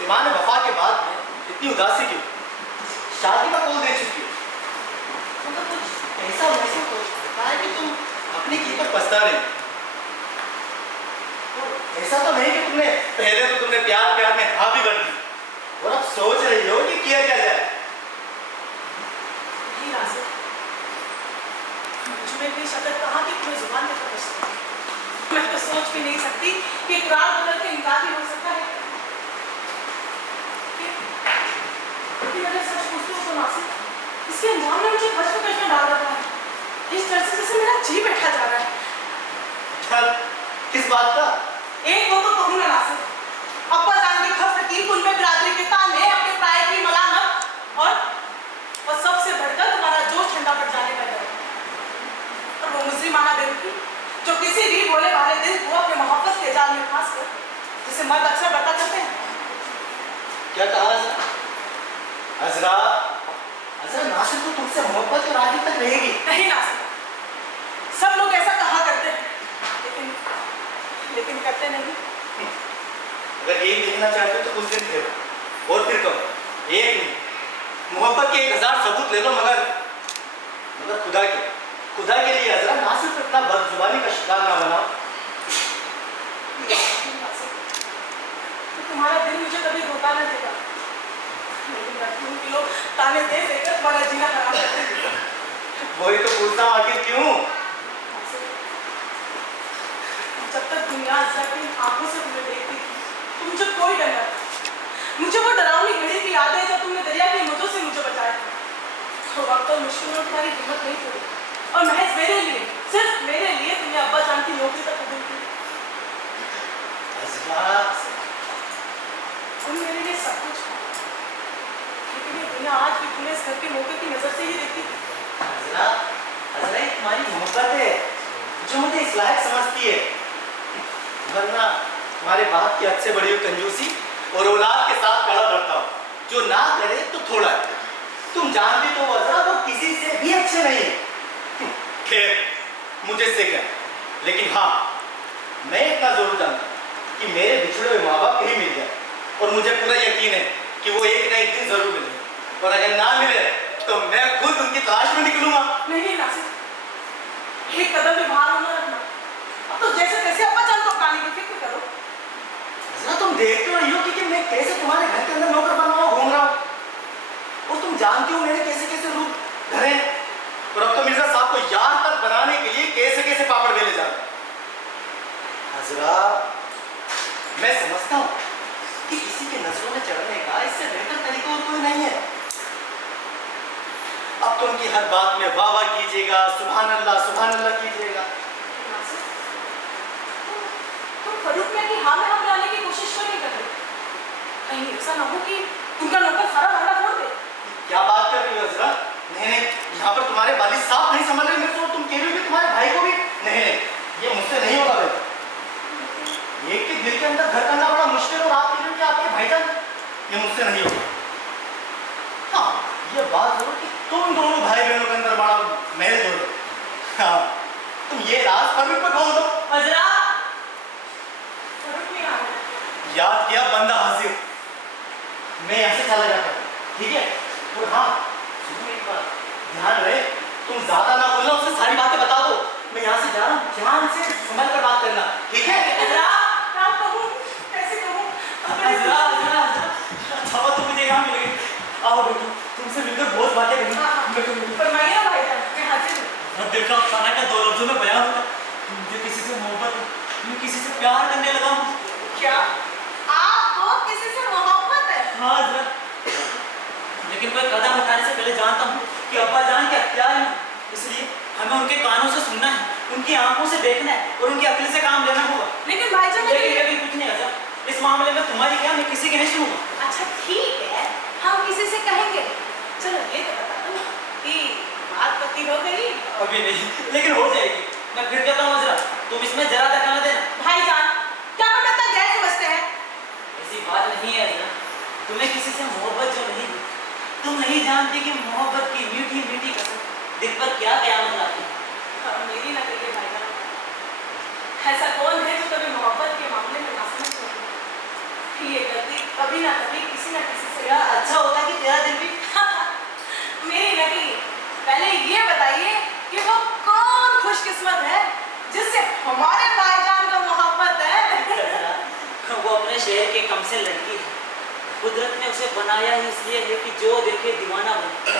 ईमान वफा के बाद में इतनी उदासी क्यों? शादी का कॉल दे चुकी हो, मतलब कुछ ऐसा वैसा कुछ होता है कि तुम अपने की पर पछता रही। ऐसा तो नहीं कि तुमने प्यार प्यार में हाँ भी कर दी और अब सोच रही हो कि किया क्या जाए। मुझमें भी शक्ल कहाँ की तुम्हें जुबान पे पहुंचती है। मैं तो सोच भी नहीं सकती कि इकरार बदल के इनकार भी हो सकता है। कि अगर सच पूछती हूँ तो नासिर, इसके अंजाम ने मुझे कश्मकश में डाल रखा है। इस डर से जैसे मेरा जी बैठा जा रहा है। चल, किस बात का? एक वो तो कहूँ ना नासिर, अब्बा जान के खफ की कुल में बिरादरी के ताने, अपने प्राय की मलामत और सबसे बढ़कर तुम्हारा जोश ठंडा पड़ जाने का डर। और वो मुस्लिमाना दिल की जो किसी भी भोले भाले दिल को अपने मोहब्बत के जाल में फांस कर, जिसे मर्द अक्सर बता करते हैं। क्या कहा अजरा? अजरा, नासिर तो तुमसे मोहब्बत और आगे तक रहेगी। नहीं नासिर, सब लोग ऐसा कहा करते हैं, लेकिन करते नहीं। अगर एक देखना चाहते हो तो उस दिन थे और फिर कहो एक नहीं, मोहब्बत के 1000 सबूत ले लो, मगर खुदा के लिए अजरा नासिर को इतना बदजुबानी का शिकार ना बनाओ। तो तुम्हारा दिल मुझे कभी धोखा न देगा, लेकिन रखती हूँ कि लोग ताने दे देकर तुम्हारा जीना खराब करते हैं। वही तो पूछता हूँ, आखिर क्यों? जब तक दुनिया अपनी आंखों से तुम्हें देखती थी तो मुझे कोई डर न था। मुझे वो डरावनी घड़ी की याद है जब तुमने दरिया की मुझों से मुझे बचाया। तो वक्त तो मुश्किल में तुम्हारी हिम्मत नहीं छोड़ी और महज मेरे लिए, सिर्फ मेरे लिए तुमने अब्बा जान की नौकरी तक कबूल की। तुम मेरे लिए सब कुछ था, लेकिन ये दुनिया आज भी तुम्हें इस घर के मौके की नजर से ही देखती थी। अजरा, ये तुम्हारी मोहब्बत है जो मुझे इस लायक समझती है, वरना तुम्हारे बाप की हद से बड़ी हुई कंजूसी और औलाद के साथ खड़ा बढ़ता हो, जो ना करे तो थोड़ा है। तुम जानती तो हो अजरा, वो किसी से भी अच्छे नहीं है। खैर, मुझे से क्या, लेकिन हाँ, मैं इतना जरूर जानता कि मेरे बिछड़े हुए माँ बाप कहीं मिल जाए, और मुझे पूरा यकीन है कि वो एक ना एक दिन जरूर मिलेंगे, और अगर ना मिले तो मैं खुद उनकी तलाश में निकलूंगा। नहीं नासिर, एक कदम भी बाहर होना रखना। अब तो जैसे तैसे अब्बा जान को अपनाने की फिक्र करो। अजरा, तुम देखते हो कि मैं कैसे तुम्हारे घर के अंदर नौकर बना हुआ घूम रहा हूँ, और तुम जानती हो मैंने कैसे कैसे रूप धरे, और अब तो मिर्जा साहब को यार तक बनाने के लिए कैसे कैसे पापड़ बेले जा रहे। अजरा, मैं समझता हूँ कि किसी के नजरों में चढ़ने का इससे बेहतर तरीका और कोई नहीं है। अब तो उनकी हर बात में वाह वाह कीजिएगा, सुभान अल्लाह कीजिएगा। तुम फरूक में कि हाँ में हम लाने की कोशिश क्यों नहीं कर रहे? कहीं ऐसा ना हो कि उनका नौकर सारा भाड़ा फोड़ दे। क्या बात कर रही हो अजरा? नहीं, यहाँ पर तुम्हारे वालिद साहब नहीं समझ रहे मेरे को, तुम कह रही हो कि तुम्हारे भाई को भी नहीं, ये मुझसे नहीं होगा बेटा। एक के दिल के अंदर घर करना बड़ा मुश्किल, और आप कह रहे हो कि आपके भाईजान, ये मुझसे नहीं होगा। हाँ, ये बात जरूर कि तुम दोनों भाई बहनों के अंदर बड़ा महल जोड़ो। हाँ, तुम ये राज फरूक पर खोल दो। अजरा, फरूक नहीं आ रहा। याद किया बंदा हाजिर, मैं यहाँ से चला जाता हूँ, ठीक है? और हाँ, सुनो एक बात, ध्यान रहे तुम ज्यादा ना बोलना, उससे सारी बातें बता दो। मैं यहाँ से जा रहा हूँ, ध्यान से संभल कर बात करना, ठीक है? अजरा, क्या कहूँ, कैसे कहूँ? अजरा, अच्छा बात, तुम मुझे यहाँ मिल गई। आओ बेटू, तुमसे मिलकर बहुत बातें करनी। फरमाइए ना भाईजान, मैं हाजिर हूँ। दिल का अफसाना का 2 लफ्जों में बयान होगा। मुझे किसी से मोहब्बत है, मैं किसी से प्यार करने लगा हूँ। क्या आपको किसी से मोहब्बत है? हाँ अजरा, लेकिन कोई कदम उठाने से पहले जानता हूँ कि अब्बा जान के अख्तियार हैं, इसलिए हमें उनके कानों से सुनना है, उनकी आंखों से देखना है, और उनकी अक्ल से काम लेना होगा। लेकिन भाईजान, लेकिन कुछ नहीं अजरा, इस मामले में तुम्हारी क्या, मैं किसी की नहीं सुनूंगा। अच्छा ठीक है, हम किसी से कहेंगे। चलो ये तो बता दो कि बात पक्की हो गई? अभी नहीं, लेकिन हो जाएगी। मैं फिर कहता हूँ अजरा, तुम इसमें जरा दखल न देना। भाईजान, क्या हम इतना गैर समझते हैं? ऐसी बात नहीं है अजरा, तुम्हें किसी से मोहब्बत जो नहीं, तुम नहीं जानती कि मोहब्बत की मीठी मीठी कसम दिल पर क्या कयामत लाती है। मेरी ना कहिए भाईजान, ऐसा कौन है जो कभी मोहब्बत के मामले में ना समझ सके? ये गलती कभी ना कभी किसी ना किसी से क्या अच्छा होता कि तेरा दिल भी मेरी नहीं। पहले ये बताइए कि वो कौन खुशकिस्मत है जिससे हमारे भाईजान का मोहब्बत है। वो अपने शहर के कम से लड़की है। कुदरत ने उसे बनाया ही इसलिए है कि जो देखे दीवाना बने।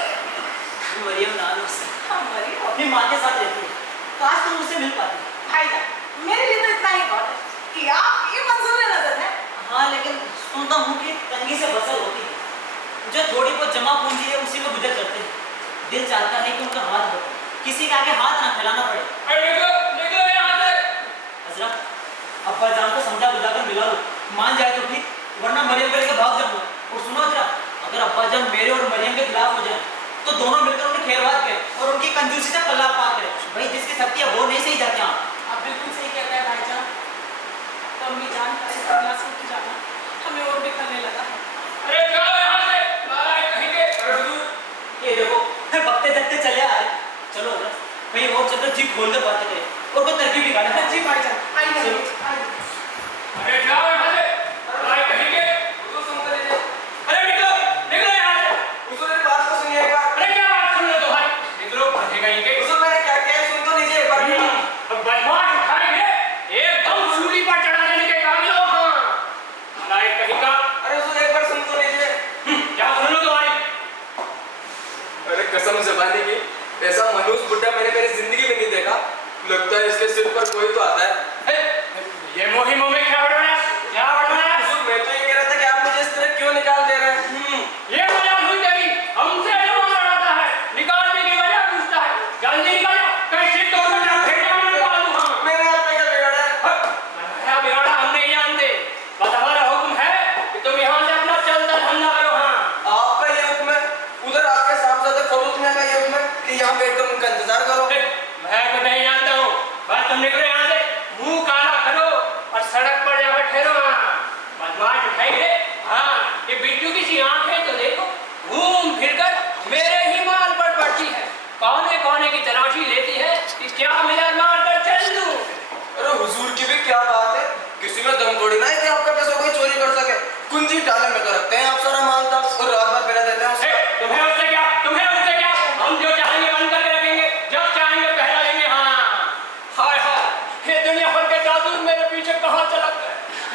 मरियम नाम उससे मरियम अपनी माँ के साथ रहती है। काश तुम उससे मिल पाती। भाईजान, मेरे लिए तो इतना ही बहुत है कि आप ये मंजूर नजर है। हाँ, लेकिन सुनता हूँ कि तंगी से बसर होती है। जो थोड़ी बहुत जमा पूंजी है उसी में गुजर करते हैं। दिल चाहता है कि उनका हाथ बढ़े, किसी के आगे हाथ ना फैलाना पड़े। हजरत, अब्बा जान को समझा बुझा कर मिला लो, मान जाए तो ठीक, वरना मरियम को लेकर भाग जाऊंगा। और सुनो जरा, अगर अब्बा जान मेरे और मरियम के खिलाफ हो जाए तो दोनों मिलकर उन्हें खेरवाद करें और उनकी कंजूसी से पल्ला पार करें। भाई जिसकी शक्ति है वो नहीं सही जाते। आप बिल्कुल सही कहते हैं भाईजान। तो अम्मी जान का इस बंगला से उठ जाना हमें और भी खलने लगा। अरे जाओ यहाँ से, नालायक कहीं के। अरे हुजूर, ये देखो बकते जगते चले आ रहे। चलो ना कहीं और चलकर जी खोल कर बातें करें और कोई तरकीब भी गाना है। जी भाईजान, आइए आइए। अरे जाओ यहाँ से, नालायक कहीं के। हुजूर सुनते लीजिए। अरे निकलो, निकलो यहाँ से। हुजूर मेरी बात तो सुनिए एक बार। अरे क्या बात सुन लो तुम्हारी? निकलो, कहीं कहीं के। हुजूर मैंने क्या किया है सुन तो लीजिए एक बार। बदमाश उठाएंगे, एकदम सूली पर चढ़ा देने के काबिल हो। हाँ, नालायक कहीं का। अरे हुजूर एक बार सुन तो लीजिए। क्या सुन लो तुम्हारी? अरे कसम ज़बानी की, ऐसा मनूस बुड्ढा मैंने मेरी जिंदगी में नहीं देखा। लगता है इसके सिर पर कोई तो आता है। ये मोही मुंह में क्या बढ़वाया? क्या बढ़वाया? हुजूर मैं तो ये कह रहा था कि आप मुझे इस तरह क्यों निकाल दे रहे हैं? ये मजाक हुई तेरी। हमसे जो लड़ाता है, निकालने की वजह पूछता है। जल्दी निकालो, कहीं सिर तोड़ दूं या फेंटा में निकाल दूं। हाँ, मैंने आपने क्या बिगाड़ा है? क्या बिगाड़ा हम नहीं जानते, बस हमारा हुक्म है कि तुम यहाँ से अपना चलता धंधा करो। हाँ, आपका ये हुक्म है, उधर आपके साहबजादे फरूख मियां का ये हुक्म है कि यहाँ बैठकर उनका इंतजार करो। मैं तो नहीं जानता हूँ, बस तुम निकलो यहाँ से, मुंह काला करो और सड़क पर जाकर ठहरो। हाँ, बदमाश उठाइए। हाँ, ये बिट्टू की सी आंखें तो देखो, घूम फिरकर मेरे ही माल पर पड़ती है, कोने कोने की तलाशी लेती है कि क्या मिला मार कर चल दूं। अरे हुजूर की भी क्या बात है, किसी में दम थोड़ी ना है कि आपका पैसा कोई चोरी कर सके। कुंजी टाले में तो रखते हैं आप सारा माल था और रात भर पहले देते हैं उसका। तुम्हें उससे क्या, तुम्हें उससे क्या? हम जो चाहेंगे बंद करके रखेंगे, जब चाहेंगे पहला लेंगे। हाँ, हाय हाय, ये दुनिया भर के जादू मेरे पीछे कहाँ चलक गए,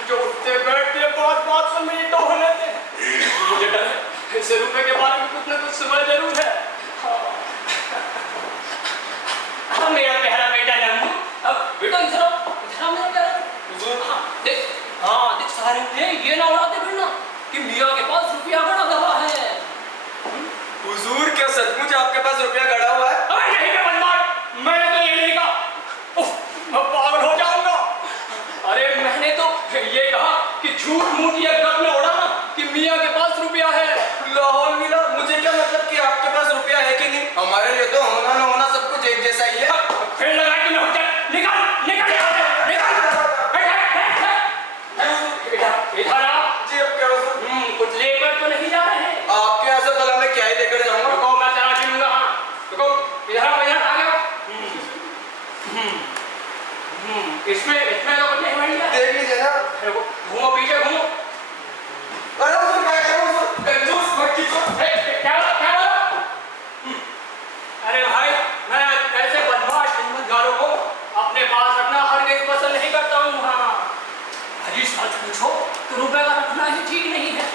जो उठते बैठते बात से मेरी तो हो लेते हैं। मुझे डर है, इसे रुपए के बारे में कुछ न कुछ सुना जरूर है। हाँ, मेरा पहला बेटा नंदू, अब बेटा इधर आओ, इधर आओ मेरा प्यारा। हुजूर हाँ देख, हाँ देख, सारे ये ना उड़ाते फिरना कि मियाँ के पास रुपया गड़ा हुआ है। हुजूर क्या सचमुच आपके पास रुपया गड़ा हुआ है? अरे नहीं मैं बदमाश, मैंने तो ये नहीं कहा। उफ, मैं पागल हो जाऊंगा। अरे मैंने तो ये कहा कि झूठ मूठ ये गप न उड़ाना कि मियाँ के पास रुपया है। लाहौल मिला, मुझे क्या मतलब कि आपके पास रुपया है कि नहीं? हमारे लिए तो होना ना होना सब कुछ एक जैसा ही है। फिर लगा कि मैं निकाल निकाल यहाँ से, निकाल। इधर आ। जी अब क्या हुजूर? कुछ लेकर तो नहीं जा रहे हैं? आपके यहाँ से भला मैं क्या ही लेकर जाऊंगा? रुको, मैं तलाशी लूंगा। हाँ रुको, इधर आओ, इधर आ गया। इसमें इसमें तो कुछ नहीं मिल गया। देख लीजिए ना। रुको, घूमो पीछे घूमो। अरे हुजूर क्या कह रहे हो हुजूर? कंजूस मक्खी चोर। क्या बोला? अरे भाई, मैं ऐसे बदमाश हिम्मतगारों को अपने पास रखना हरगिज़ पसंद नहीं करता हूँ। हाँ, अजी सच पूछो तो रुपए का रखना ही ठीक नहीं है,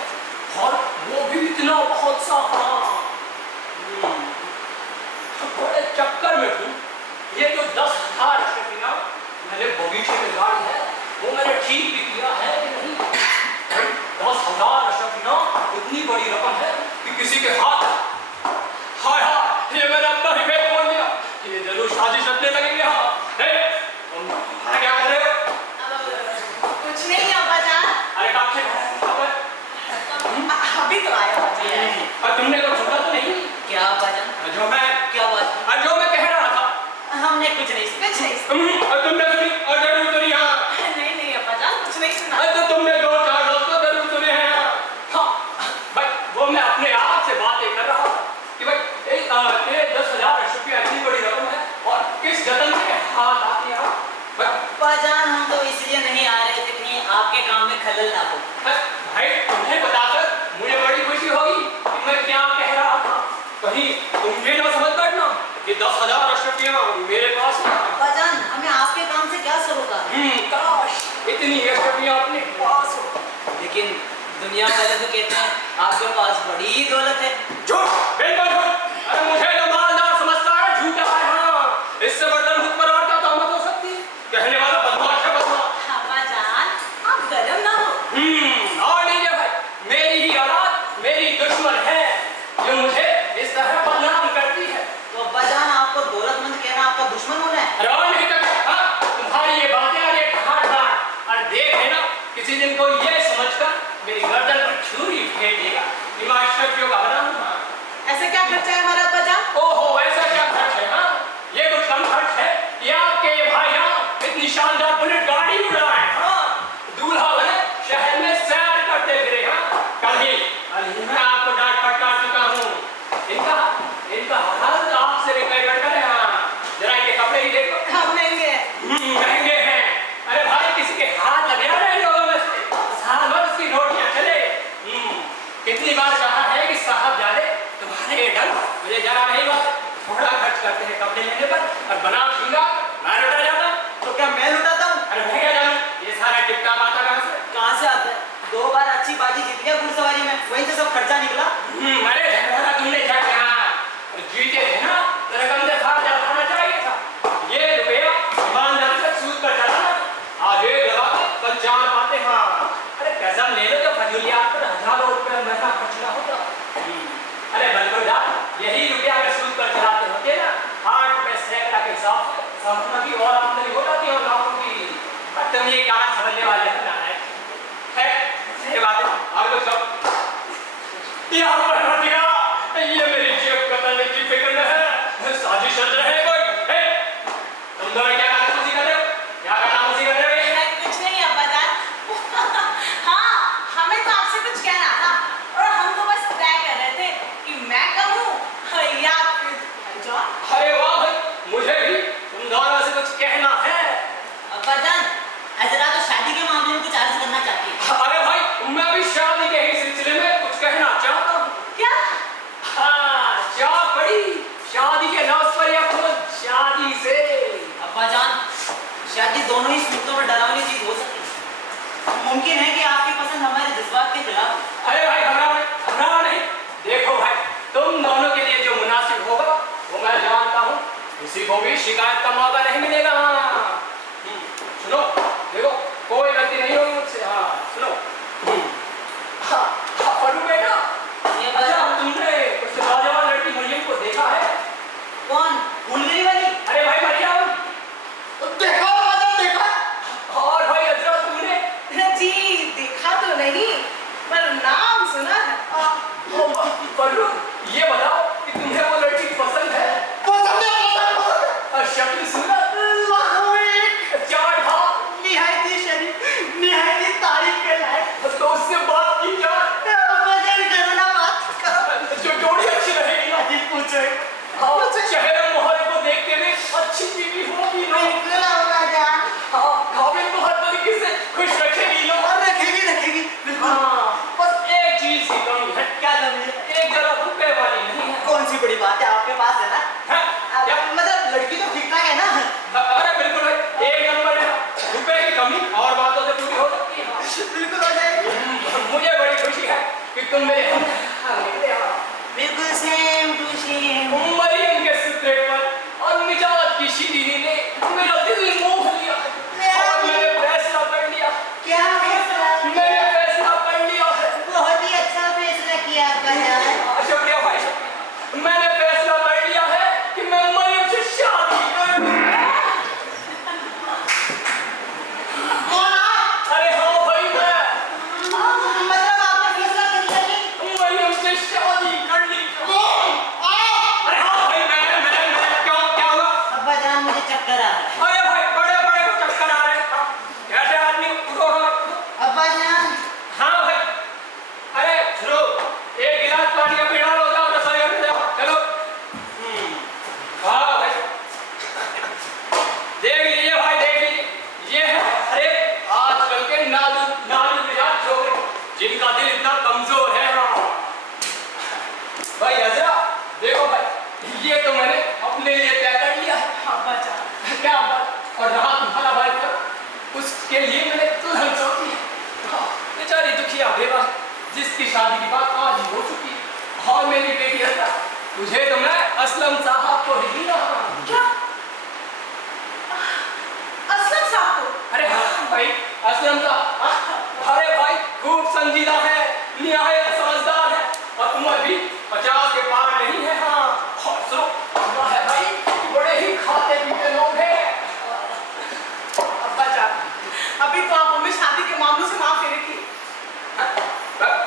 और वो भी इतना बहुत सा। बड़े चक्कर में हूँ। ये जो 10,000 रुपया मैंने बगीचे में गाड़ी है, वो मैंने ठीक भी किया है कि नहीं? 10,000 रुपया इतनी बड़ी रकम है कि किसी के हाथ। हाय हाय, ये मैंने अपना ही फेंक बोल दिया। ये जरूर साजिश रखने लगेंगे। हाँ, क्या कर रहे हो? कुछ नहीं अब्बा जान, अरे कब से अभी तो आया अब्बा जान। तुमने तो सुना तो नहीं? क्या बाजन? जो मैं क्या बात? जो मैं कह रहा था। हमने कुछ नहीं सुना। कुछ नहीं सुना। और तुमने सुनी और जरूर सुनी। हाँ, नहीं नहीं अब्बा जान, कुछ नहीं सुना। तो तुमने 2-4 दोस्तों जरूर सुने हैं। हाँ भाई, वो मैं अपने आप से बातें कर रहा था कि भाई ये 10,000 रुपया इतनी बड़ी रकम है और किस जतन से हाथ आती है। बाजान हम तो इसलिए नहीं आ रहे थे कि आपके काम में खलल ना हो। भाई तुम्हें दुनिया वाले तो कहते हैं आपके पास बड़ी दौलत है। झूठ, बिल्कुल झूठ। अरे मुझे जो मालदार समझता है झूठा है। हाँ, इससे बढ़कर मुझ पर और क्या तहमत हो सकती है? कहने वाला बदमाश है, बदमाश। अब्बाजान आप गरम ना हो। और लीजिए भाई, मेरी ही औलाद मेरी दुश्मन है जो मुझे इस तरह बदनाम करती है। तो अब्बाजान आपको दौलतमंद कहना आपका दुश्मन होना है? अरे और नहीं तो क्या? हाँ, तुम्हारी ये बातें और ये ठाट-बाट और देख लेना किसी दिन को ये समझकर मेरी गर्दन पर छुरी फेंक देगा कि मैं अशरफियों का बना हूँ। ऐसे क्या खर्चा है हमारा अब्बाजान? ओहो, ऐसा क्या खर्च है? हाँ, ये कुछ कम खर्च है कि आपके भाईजान इतनी शानदार बुलेट गाड़ी उड़ाए। हाँ, दूल्हा बने शहर में सैर करते फिरे। हाँ, कल ही मैं आपको डांट फटकार चुका हूँ। इनका हाल आपसे भी कई बढ़कर है। हाँ, जरा ये कपड़े ही देखो। हम महंगे हैं। महंगे हैं। अरे भाई, किसी के हाथ लगे ना इन लोगों में से साल भर उसकी नोटियां चले। कितनी बार कहा है कि साहबजादे तुम्हारे ढंग मुझे जरा नहीं बात। थोड़ा खर्च करते हैं कपड़े लेने पर और बना श्रृंगार मैं लुटा जाता हूँ। तो क्या मैं लुटाता हूँ? अरे मैं क्या जानूं ये सारा टिपटा आता कहाँ से? कहाँ से आता है? 2 बार अच्छी बाजी जीत गया घुड़सवारी में, वहीं से सब खर्चा निकला। अरे झगड़ा तुमने क्या कहा? जीते थे ना तो रकम से फाड़ जाना चाहिए था। ये रुपया ईमानदारी से सूद पर चलाना, आज एक लगा कल 4 पाते। हाँ, अरे कसम ले लो जो फजूलियात पर हजारों रुपए महीना खर्चना होता। अरे बिल्कुल यार, यही रुपया अगर सूद पर चलाते होते ना 8 रुपए सैकड़ा के हिसाब से संपत्ति की और आमदनी हो जाती है और लाखों की। अब तुम ये कहाँ समझने वाले हो? है सही बात है। अब तो सब यहाँ पर हट गया। ये मेरी जेब कतरने की फिक्र न है, साजिश रच रहे हैं कोई। हे, तुम दोनों क्या कानाफूसी कर रहे हो? क्या कानाफूसी कर रहे हो? कुछ नहीं अब्बाजान। हाँ, हमें तो आपसे कुछ कहना था और हम तो बस तय कर रहे थे कि मैं कहूँ या फिर भाईजान। अरे वाह भाई, मुझे भी तुम दोनों से कुछ कहना है। अब्बाजान, अजरा तो शादी के मामले में कुछ अर्ज करना चाहती है। अरे भाई, मैं भी शादी के ही सिलसिले में कुछ कहना चाहता हूँ। क्या? हाँ, क्या पड़ी शादी के लफ्ज़ पर या खुद शादी से? अब्बाजान, शादी दोनों ही सूरतों में डरावनी चीज हो सकती है। मुमकिन है कि आपकी पसंद हमारे जज्बात के खिलाफ हो। अरे भाई, घबराओ नहीं। देखो भाई, तुम दोनों के लिए जो मुनासिब होगा वो मैं जानता हूँ। किसी को भी शिकायत का मौका नहीं मिलेगा। सुनो, देखो कोई गलती नहीं होगी मुझसे। हाँ सुनो, पढ़ू बेटा। ये अच्छा, अब्बाजान, तुमने उस नौजवान लड़की मरियम को देखा है? कौन? फूलगरी वाली? अरे भाई मरियम, देखा अब्बाजान, देखा। और भाई अजरा तुमने? जी देखा तो नहीं पर नाम सुना है। पढ़ू, ये बताओ कि तुम्हें वो लड़की पसंद है? पसंद है, पसंद है। और शक्ल सुना? चार भाव निहायत ही शरीफ, निहायत ही तारीफ के लायक। तो उससे बात की जाए। अब्बाजान, करो ना बात करो। जो जोड़ी अच्छी रहेगी ना। अजी पूछो। हाँ, चेहरे मोहरे को देखते हुए अच्छी बीवी होगी ना। बिल्कुल अब्बाजान। हाँ, काबिल को हर तरीके से खुश रखेगी ना। और रखेगी, रखेगी। बिल्कुल। हाँ, बस एक चीज की कमी है। क्या कमी है? एक जरा रुपए वाली नहीं है। कौन सी बड़ी बात है, आपके पास है ना? हैं? क्या? मतलब लड़की तो ठीक ठाक है ना? अरे बिल्कुल भाई, एक नंबर है। रुपए की कमी और बातों से पूरी हो सकती है। बिल्कुल हो जाएगी। मुझे बड़ी खुशी है कि तुम मेरे हम निकले। हाँ, बिल्कुल सेम टू सेम। मरियम के सूत्रे पर और मिजाज की शीरीनी ने मेरा दिल मोह लिया और मैंने फैसला कर लिया। क्या फैसला? मैंने फैसला कर लिया है। बहुत ही अच्छा फैसला किया अब्बाजान। शुक्रिया भाई, शुक्रिया। मैंने फैसला कर लिया है कि मैं मरियम से शादी करूंगा। कौन आप? अरे हाँ भाई, मैं मतलब आपने फैसला कर लिया कि मरियम से शादी कर ली। इसकी शादी की बात आज ही हो चुकी है और मेरी बेटी है तुझे तो मैं असलम साहब को ही रहा हूं। क्या असलम साहब को? अरे हाँ भाई असलम साहब, अरे भाई खूब संजीदा है, निहायत समझदार है और उम्र भी 50 के पार नहीं है। हाँ और सुनो है भाई बड़े ही खाते पीते लोग हैं। अब्बा जान, अभी तो आप हमें शादी के मामलों से माफ रखिए।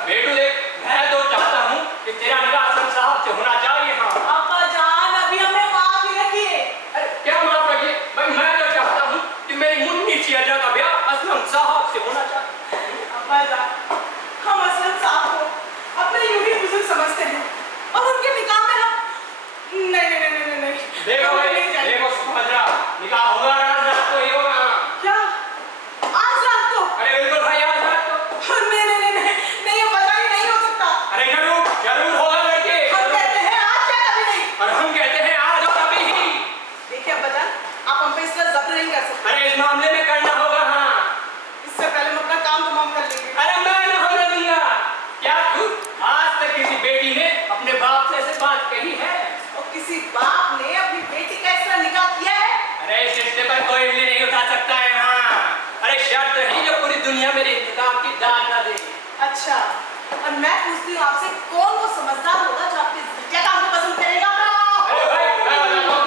बेटू देख, मैं तो चाहता हूँ कि तेरा निकाह असलम साहब से होना चाहिए। हाँ अब्बा जान, अभी हमें माफ ही रखिए। अरे क्या माफ रखिए भाई, मैं तो चाहता हूँ कि मेरी मुन्नी चिया का ब्याह असलम साहब से होना चाहिए। अब्बा जान, हम असलम साहब को अपने यूं ही बुजुर्ग समझते हैं और उनके निकाह में हम नहीं। देखो भाई, देखो सुभद्रा, निकाह होगा रात को ही होगा। क्या आज रात को? अरे बिल्कुल भाई आज रात को। नहीं अब्बा जान, नहीं हो सकता। अरे जरूर होगा लड़के। हम कहते हैं आज या कभी नहीं। और हम कहते हैं आज और अभी ही। देखिए अब्बा जान, आप हम पे इस तरह जब्र नहीं कर सकते। अरे इस मामले में करना होगा। हाँ इससे पहले हम अपना काम तमाम कर लेंगे। अरे मैं न होने दूंगा। क्या तू आज तक किसी बेटी ने अपने बाप से ऐसे बात कही है? और किसी बाप ने अपनी बेटी का इस तरह निकाह किया है? अरे इस रिश्ते पर कोई उंगली नहीं उठा सकता है। हाँ अरे शर्त है जो पूरी दुनिया मेरे इंतकाम की दाद ना दे। अच्छा, और मैं पूछती हूँ आपसे, कौन वो समझदार होगा जो आपके घटिया काम को पसंद करेगा? अरे भाई मैं बताता हूँ।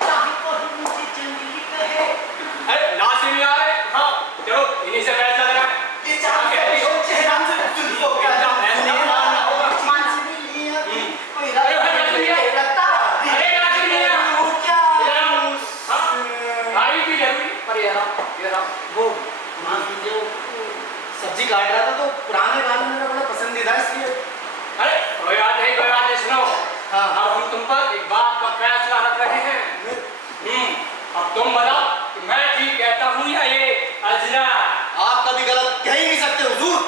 चाहे कोई मुझे जमीन कहे, अरे नासिर नहीं आ रहे। हाँ चलो इन्हीं से फैसला करा। ये चार कहती हो? चेहरा से जुल्फों का जाम ऐसे नहीं मानना होगा। मान से नहीं लिया कोई अरे भाई नासिर नहीं आ- लगता अरे नासिर नहीं आ- वो क्या गाड़ी भी जरूरी पर ये रहा वो मान लीजिए वो सब्जी काट रहा था तो पुराने गाने मेरा बड़ा पसंदीदा है इसलिए। अरे कोई बात नहीं सुनो। हाँ। अब हम तुम पर एक बात का फैसला रख रहे हैं। अब तुम बताओ कि मैं ठीक कहता हूँ या ये अजरा? आप कभी गलत कह ही नहीं सकते हुजूर।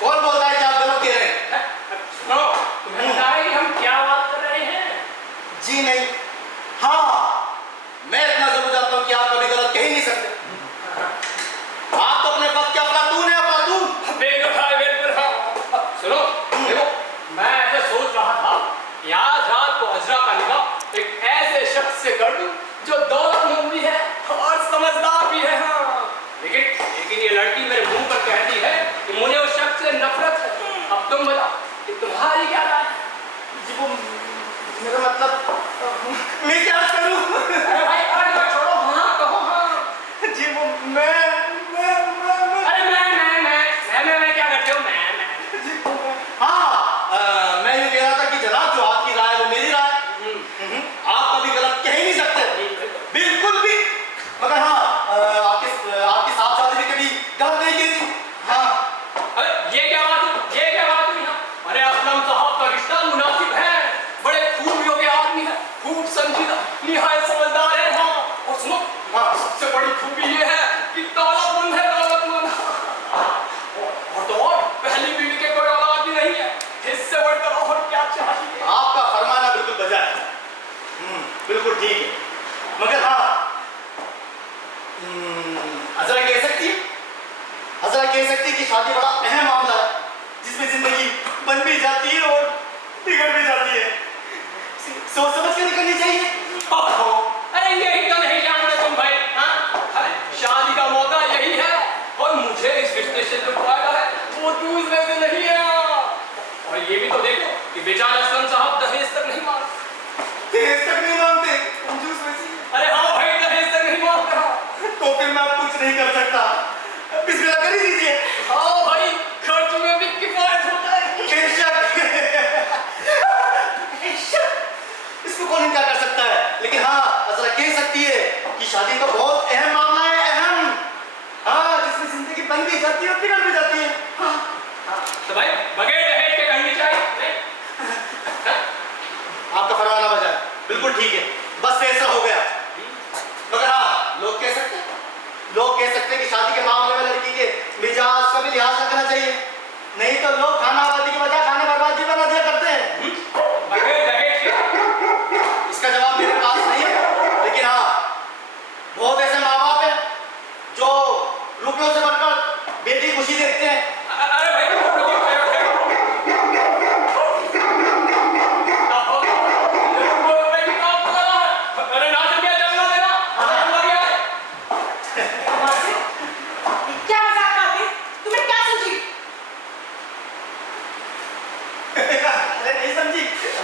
कौन बोलता है कि आप गलत कह रहे हैं? सुनो तुम्हें पता है कि हम क्या बात कर रहे हैं? जी नहीं। हाँ मैं इतना जरूर जानता हूँ कि आप कभी गलत कह ही नहीं सकते। आप तो अपने वक्त के अफलातून है, अफलातून। बिल्कुल हाँ। सुनो देखो मैं ऐसे सोच रहा था कि आज रात को अजरा का निकाह एक ऐसे शख्स से कर दूं जो दौलतमंद भी है और समझदार भी है। हाँ लेकिन ये लड़की मेरे मुंह पर कहती है कि मुझे उस शख्स से नफरत है। अब तुम बताओ कि तुम्हारी क्या राय है? जी वो मेरा मतलब मैं क्या करूं? अरे भाई अरे छोड़ो। हाँ कहो। हाँ जी वो मैं अरे मैं क्या करते हो? हाँ मैं यूँ कह रहा था कि जनाब जो आपकी राय है वो मेरी राय। आप कभी गलत कह ही नहीं सकते बिल्कुल भी। मगर हाँ आपकी साथ साथी ने कभी गलत नहीं की थी। हाँ अरे ये क्या बात हुई? हाँ अरे असलम साहब का रिश्ता मुनासिब है, बड़े खूब योग्य आदमी है, खूब संजीदा, निहायत समझदार है। हाँ और सुनो हाँ सबसे बड़ी खूबी ये है कि दौलतमंद है, दौलतमंद। और तो और पहली बीवी के कोई औलाद भी नहीं है, इससे बढ़कर और क्या चाहिए? आपका फरमाना बिल्कुल बजा है। बिल्कुल ठीक है। मगर हाँ हजरा कह सकती है कि शादी बड़ा अहम मामला है जिसमें जिंदगी बन भी जाती है और बिगड़ भी जाती है। सोच समझ के निकलनी चाहिए। अरे यही तो नहीं जानते तुम भाई। हाँ शादी का मौका यही है और मुझे इस रिश्ते से जो फायदा है वो दूसरे से नहीं है। और ये भी तो देखो कि बेचारा असलम साहब दहेज तक नहीं मांगते। दहेज तक नहीं मांगते कंजूस वैसी। अरे हाँ भाई दहेज तक नहीं मांगते। तो फिर मैं अब कुछ नहीं कर सकता। बिस्मिल्लाह कर ही दीजिए। हाँ भाई खर्च में भी किफायत होता है। इसको कौन इनकार कर सकता है? लेकिन हाँ अजरा कह सकती है कि शादी का बहुत अहम मामला है, अहम। हाँ जिसमें जिंदगी बन भी जाती है और बिगड़ भी जाती है। हाँ तो भाई बगैर दहेज के करनी चाहिए। आपका फरमाना बजा है। बिल्कुल ठीक है, बस फैसला हो गया। मगर हाँ लोग कह सकते हैं कि शादी के मामले में लड़की के मिजाज का भी लिहाज रखना चाहिए, नहीं तो लोग खाना आबादी की बजाय खाने बर्बादी बना दिया करते हैं। बगैर दहेज के इसका जवाब मेरे पास नहीं है, लेकिन हाँ बहुत ऐसे माँ बाप हैं जो रुपयों से बढ़कर बेटी खुशी देखते हैं। अरे भाई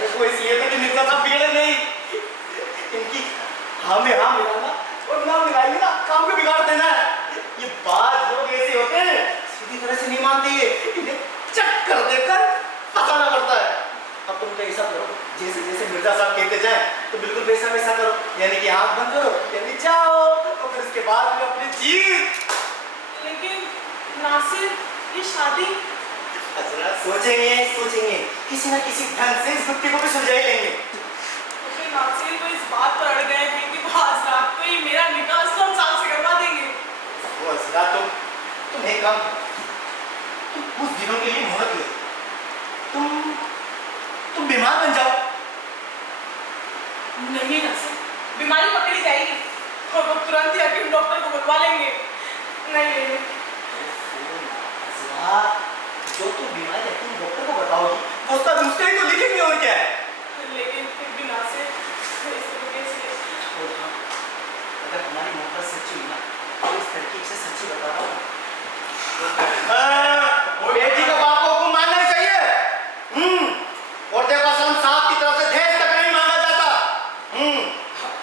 अरे वो इसलिए तो कि मिर्जा साहब बिगड़े नहीं, इनकी हाँ में हाँ मिलाना और ना मिलाइए ना काम को बिगाड़ देना है। ये बात लोग ऐसे होते हैं, सीधी तरह से नहीं मानते, ये इन्हें चक्कर देकर फंसाना पड़ता है। अब तुम तो ऐसा करो, जैसे जैसे मिर्जा साहब कहते जाए तो बिल्कुल वैसा वैसा करो, यानी कि आंख बंद करो यानी जाओ, और फिर उसके बाद में अपनी जीत। लेकिन नासिर, ये शादी सोचेंगे सोचेंगे किसी ना किसी ढंग से इस गुत्थी को भी सुलझा ही लेंगे। मुझे नासिर तो इस बात पर अड़ गए हैं कि आज रात को ही मेरा निकाह असलम साहब से करवा देंगे। वो असरा तुम एक काम करो, तुम कुछ दिनों के लिए मोहलत लो, तुम बीमार बन जाओ। नहीं नासिर, बीमारी पकड़ी जाएगी और वो तुरंत ही हकीम डॉक्टर को बुलवा लेंगे। नहीं असरा, जो तुम बीमारी हकीम डॉक्टर को बताओगी वो उसका नुस्खा ही तो लिखेंगे, और क्या है। लेकिन फिर भी नासिर इस तरीके से और हाँ, अगर हमारी मोहब्बत सच्ची हुई ना तो इस तरकीब से सच्ची बता रहा हूँ, बेटी का बाप को हुक्म मानना चाहिए। और देखो असलम साहब की तरफ से दहेज तक नहीं मांगा जाता।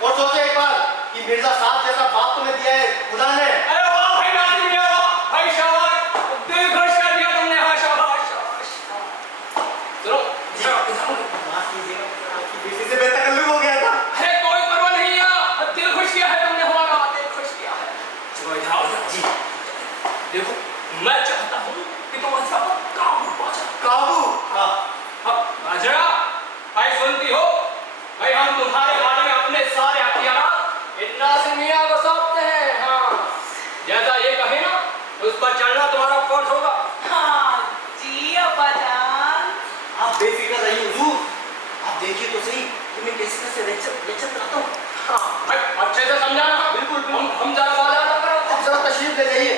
और सोचो एक बार कि मिर्जा साहब जैसा बाप तुम्हें दिया है खुदा ने। अरे वाह भाई नासिर मियां, वाह भाई, शाबाश, दिल खुश कर दिया तुमने। हाँ शाबाश शाबाश। चलो माफ कीजिएगा, आपकी बेटी से बेतकल्लुफ हो गया था। अरे कोई परवाह नहीं है, दिल खुश किया है तुमने हमारा, दिल खुश किया है। चलो इधर आओ जी। देखो मैं चाहता हूँ कि तुम अच्छा पर काबू पा जाओ। काबू? हाँ। अब बाजरा भाई सुनती हो भाई, हम तुम्हारे बारे में अपने सारे हथियार इन नासिर मियां को सौंपते हैं। हाँ, जैसा ये कहे ना उस पर चलना तुम्हारा फर्ज होगा। हाँ जी अब्बा जान। आप बेफिक्र रहिए हुजूर, आप देखिए तो सही कि मैं कैसे कैसे लेक्चर कराता हूँ। हाँ भाई, अच्छे से समझाना। बिल्कुल, हम जरा बाजार ना करो। आप जरा तशरीफ ले जाइए,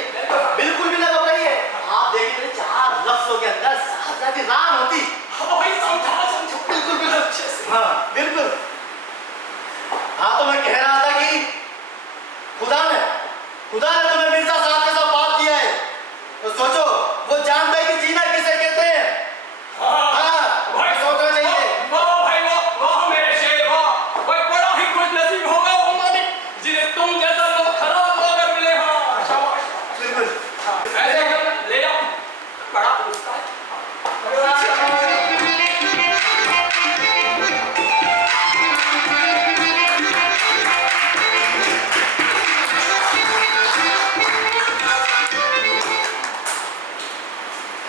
बिल्कुल भी ना घबराइए। आप देखिए 4 लफ्जों के अंदर साहब राम होती। हाँ भाई, समझो बिल्कुल बिल्कुल अच्छे से। हाँ बिल्कुल। हाँ तो मैं कह रहा था कि खुदा ने तुम्हें मिर्जा साहब के साथ बात किया है, तो सोचो वो जानता है कि जीना किसे कहते हैं। हाँ भाई सोचना चाहिए। वाह भाई वाह, वाह मेरे शेर वाह भाई, बड़ा ही खुश नसीब होगा वो मालिक जिन्हें तुम जैसा लोग खराब होकर मिले। हाँ शाबाश। बिल्कुल ऐसे कर ले जाओ, बड़ा पुरस्कार।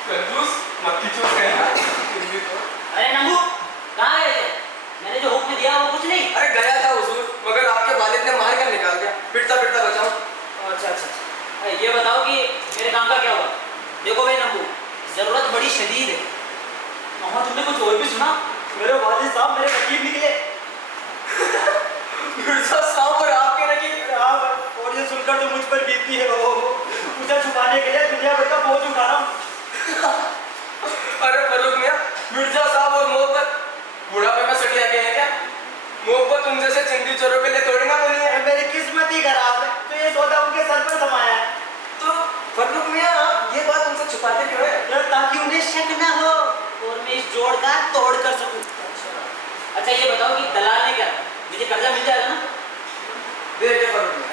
कंजूस मक्खी चूस गया तुम भी तो। अरे नंबू, कहाँ गए थे? मैंने जो हुक्म दिया वो कुछ नहीं। अरे गया था हुजूर, मगर आपके वालिद ने मार कर निकाल दिया, पिटता पिटता बचाओ। अच्छा। अरे ये बताओ कि मेरे काम का क्या हुआ? देखो भाई नंबू, जरूरत बड़ी शदीद है। मामा तुमने कुछ और भी सुना? मेरे वालिद साहब मेरे रकीब निकले। मिर्जा साहब और आपके रकीब। और ये सुनकर तो मुझ पर बीतती है, उसे छुपाने के लिए दुनिया भर का बोझ उठा रहा हूँ। अरे फरूक मियां, मिर्जा साहब और मोहब्बत बुढ़ापे में सटिया के हैं क्या? मोहब्बत तुम जैसे चिंदी चोरों के लिए थोड़ी ना बनी है। मेरी किस्मत ही खराब है तो ये सौदा उनके सर पर समाया है। तो फरूक मियां, आप ये बात उनसे छुपाते क्यों है? ताकि उन्हें शक ना हो और मैं इस जोड़ का तोड़ कर सकूं। अच्छा ये बताओ कि दलाल ने क्या कहा? मुझे कर्जा मिल जाएगा ना? देखिए फरूक मियां,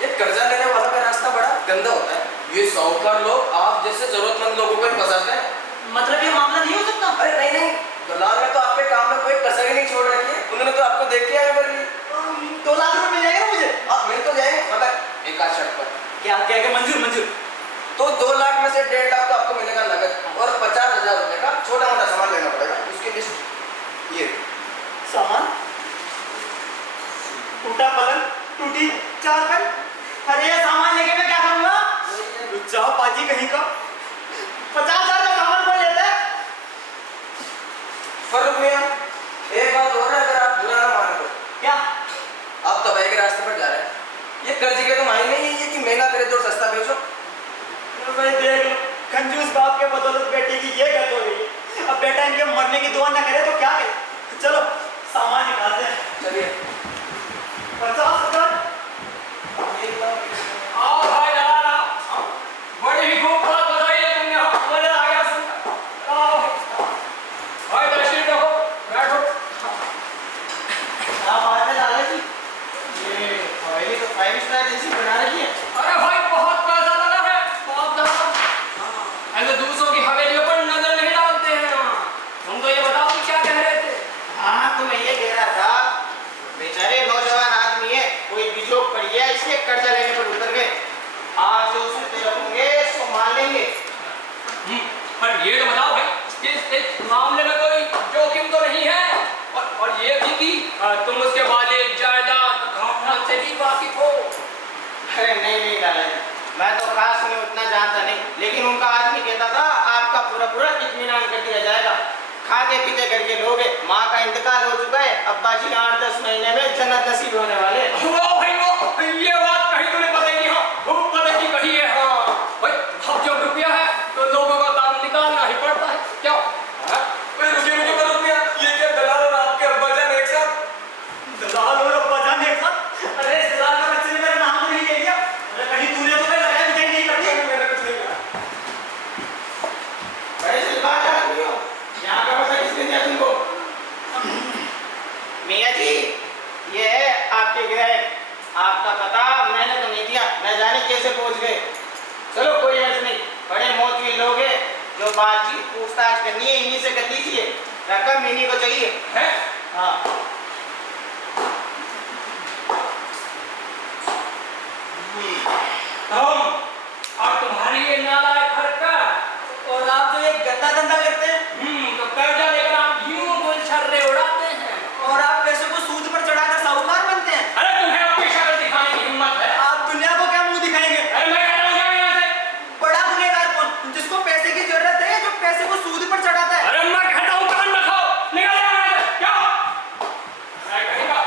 ये कर्जा लेने वालों का रास्ता बड़ा गंदा होता है। ये साहूकार लोग आप जैसे जरूरतमंद लोगों को ही फंसाते हैं। मतलब ये मामला नहीं हो सकता? अरे नहीं, दलाल ने तो आपके काम में कोई कसर ही नहीं छोड़ रखी है। उन्होंने तो आपको देख के आगे बढ़ ली। 2 लाख रुपए मिल जाएगा मुझे? आप मिल तो जाएंगे, मगर एक आध शर्त पर। क्या क्या क्या? मंजूर। तो 2 लाख में से 1.5 लाख तो आपको मिलेगा नगद, और 50,000 रुपए का छोटा मोटा सामान लेना पड़ेगा। उसकी लिस्ट ये। सामान? टूटा पलंग, टूटी चारपाई। अरे ये सामान लेके मैं क्या करूंगा? लुच्चा पाजी कहीं का। 50,000 का सामान कौन लेता है? फरूक मियां, एक बात और है, अगर आप बुरा ना माने तो। क्या? आप तबाही के रास्ते पर जा रहे हैं। ये कर्ज के तो मायने नहीं है कि महंगा खरीदो और सस्ता बेचो। भाई देख लो, कंजूस बाप के बदौलत बेटे की ये गलत हो गई है। अब बेटा इनके मरने की दुआ ना करे तो क्या करे? चलो सामान निकालते हैं। चलिए 50,000। आओ भाई दलाल आओ। बड़ी ही खूब बात बताई है तुमने, मजा आ गया सुनकर। आओ भाई, तशरीफ रखो, बैठो। मामले में कोई जोखिम तो नहीं है, और ये भी कि तुम उसके वाले जायदाद खानदान से भी वाकिफ हो। अरे नहीं दादाजी, मैं तो खास में उतना जानता नहीं, लेकिन उनका आदमी कहता था आपका पूरा पूरा इत्मीनान कर दिया जाएगा, खाते पीते करके लोगे। माँ का इंतकाल हो चुका है, अब्बा जी 8-10 महीने में जन्नत नसीब होने वाले। वाह भाई वाह, ये बात कहीं तूने बताई हाँ, खूब बताई कही है हाँ। भाई अब जब रुपया है तो लोगों का काम निकालना ही पड़ता है, क्या? रुकिए रुपया, ये क्या दलाल और आपके अब्बा जान एक साथ? दलाल और अब्बा जान एक साथ? अरे इस दलाल का बच्चे ने मेरा नाम तो नहीं ले लिया? अरे कहीं तूने तो मैं लगाया मुझे नहीं करती। मैंने कुछ नहीं कहा। भाई सिर्फ बात आदमी हो, यहाँ का पता किसने दिया तुमको? मियाँ जी, ये है आपके ग्राहक, आपका पता मैंने तो नहीं दिया, न जाने कैसे पहुँच गए। चलो कोई अर्ज नहीं, बड़े मौजूद लोग हैं, जो बातचीत पूछताछ करनी है इन्हीं से कर लीजिए, रकम इन्हीं को चाहिए है? हाँ। हम और तुम्हारी ये नालायक हरकत, और आप जो एक गंदा धंधा करते हैं, तो कर्जा लेकर आप यूं गुलछर्रे उड़ाते हैं। और आप पैसों को सूद पर चढ़ाकर साहूकार बनते हैं। अरे तुम्हें अपनी शक्ल दिखाने की हिम्मत है? आप दुनिया को क्या मुंह दिखाएंगे? अरे मैं कह रहा हूँ जाओ यहाँ से। बड़ा गुनहगार कौन? जिसको पैसे की जरूरत है, जो पैसे को सूद पर चढ़ाता है। अरे मैं कहता हूँ कान रखो, निकल जाओ यहाँ से। क्या? मैं कहेगा।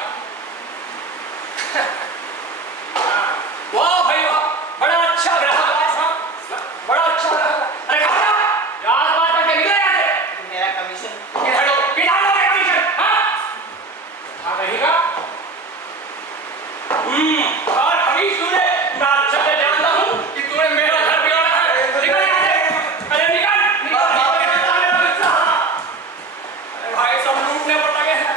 वाह भाई वाह, बड़ा अच्छा ग्राहक है साहब, बड़ा अच्छा ग्राहक है। अरे कहाँ जाओ? यार बात करके निकले यहाँ से। मेरा कमीशन किधर लो एडमिशन, हाँ? हाँ कहेगा। और अभी तूने, मैं अच्छे से जानता हूँ कि तूने मेरा घर बिगाड़ा है। निकल यहाँ से। अरे निकल, निकल। अरे भाई सब लूटने पर लगे हैं।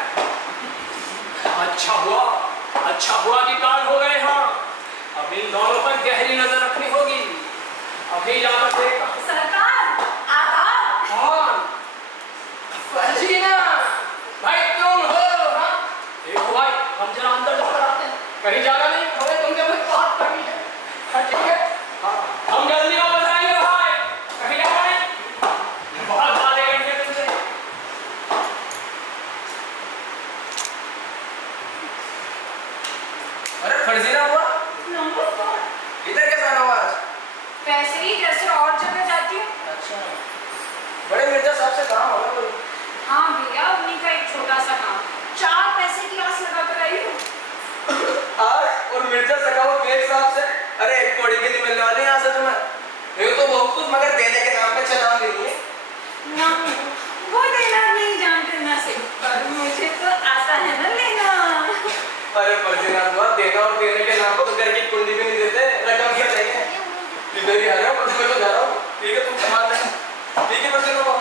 अच्छा हुआ कि काल हो गए हाँ। अब इन दोनों पर गहरी नजर रखनी होगी। अभी जाकर देखा सरकार आदाब। कौन? फर्जीना भाई तुम हो हाँ? देखो भाई हम जरा अंदर जाकर आते हैं, कहीं जाना नहीं, हमें तुमसे कुछ बात करनी है। हाँ ठीक है, हाँ हम जल्दी वापस आएंगे भाई, कहीं जाना नहीं, बहुत बातें करेंगे तुमसे। अरे फर्जीना हुआ नमस्कार। इधर कैसा आना हुआ आज? वैसे ही जैसे और जगह जाती हूँ। अच्छा, बड़े मिर्जा साहब से काम होगा कोई? हाँ भैया, उन्हीं का एक छोटा सा काम, 4 पैसे की आस लगा कर आई हूँ। और मिर्जा सखावत बेग साहब से? अरे एक कोड़ी के लिए मिलने वाली यहाँ से तुम्हें, ये तो बहुत कुछ मगर देने के नाम पे चलान दे रही है। ना वो देना नहीं जानते ना से, पर मुझे तो आता है ना लेना। अरे फर्जीना हुआ, देना और देने के नाम पर तो घर की कुंडी भी नहीं देते, रकम क्या चाहिए? इधर ही आ रहा हूँ, पर मैं तो जा रहा हूँ। ठीक है तुम संभाल लेना। ठीक है फर्जीना हुआ।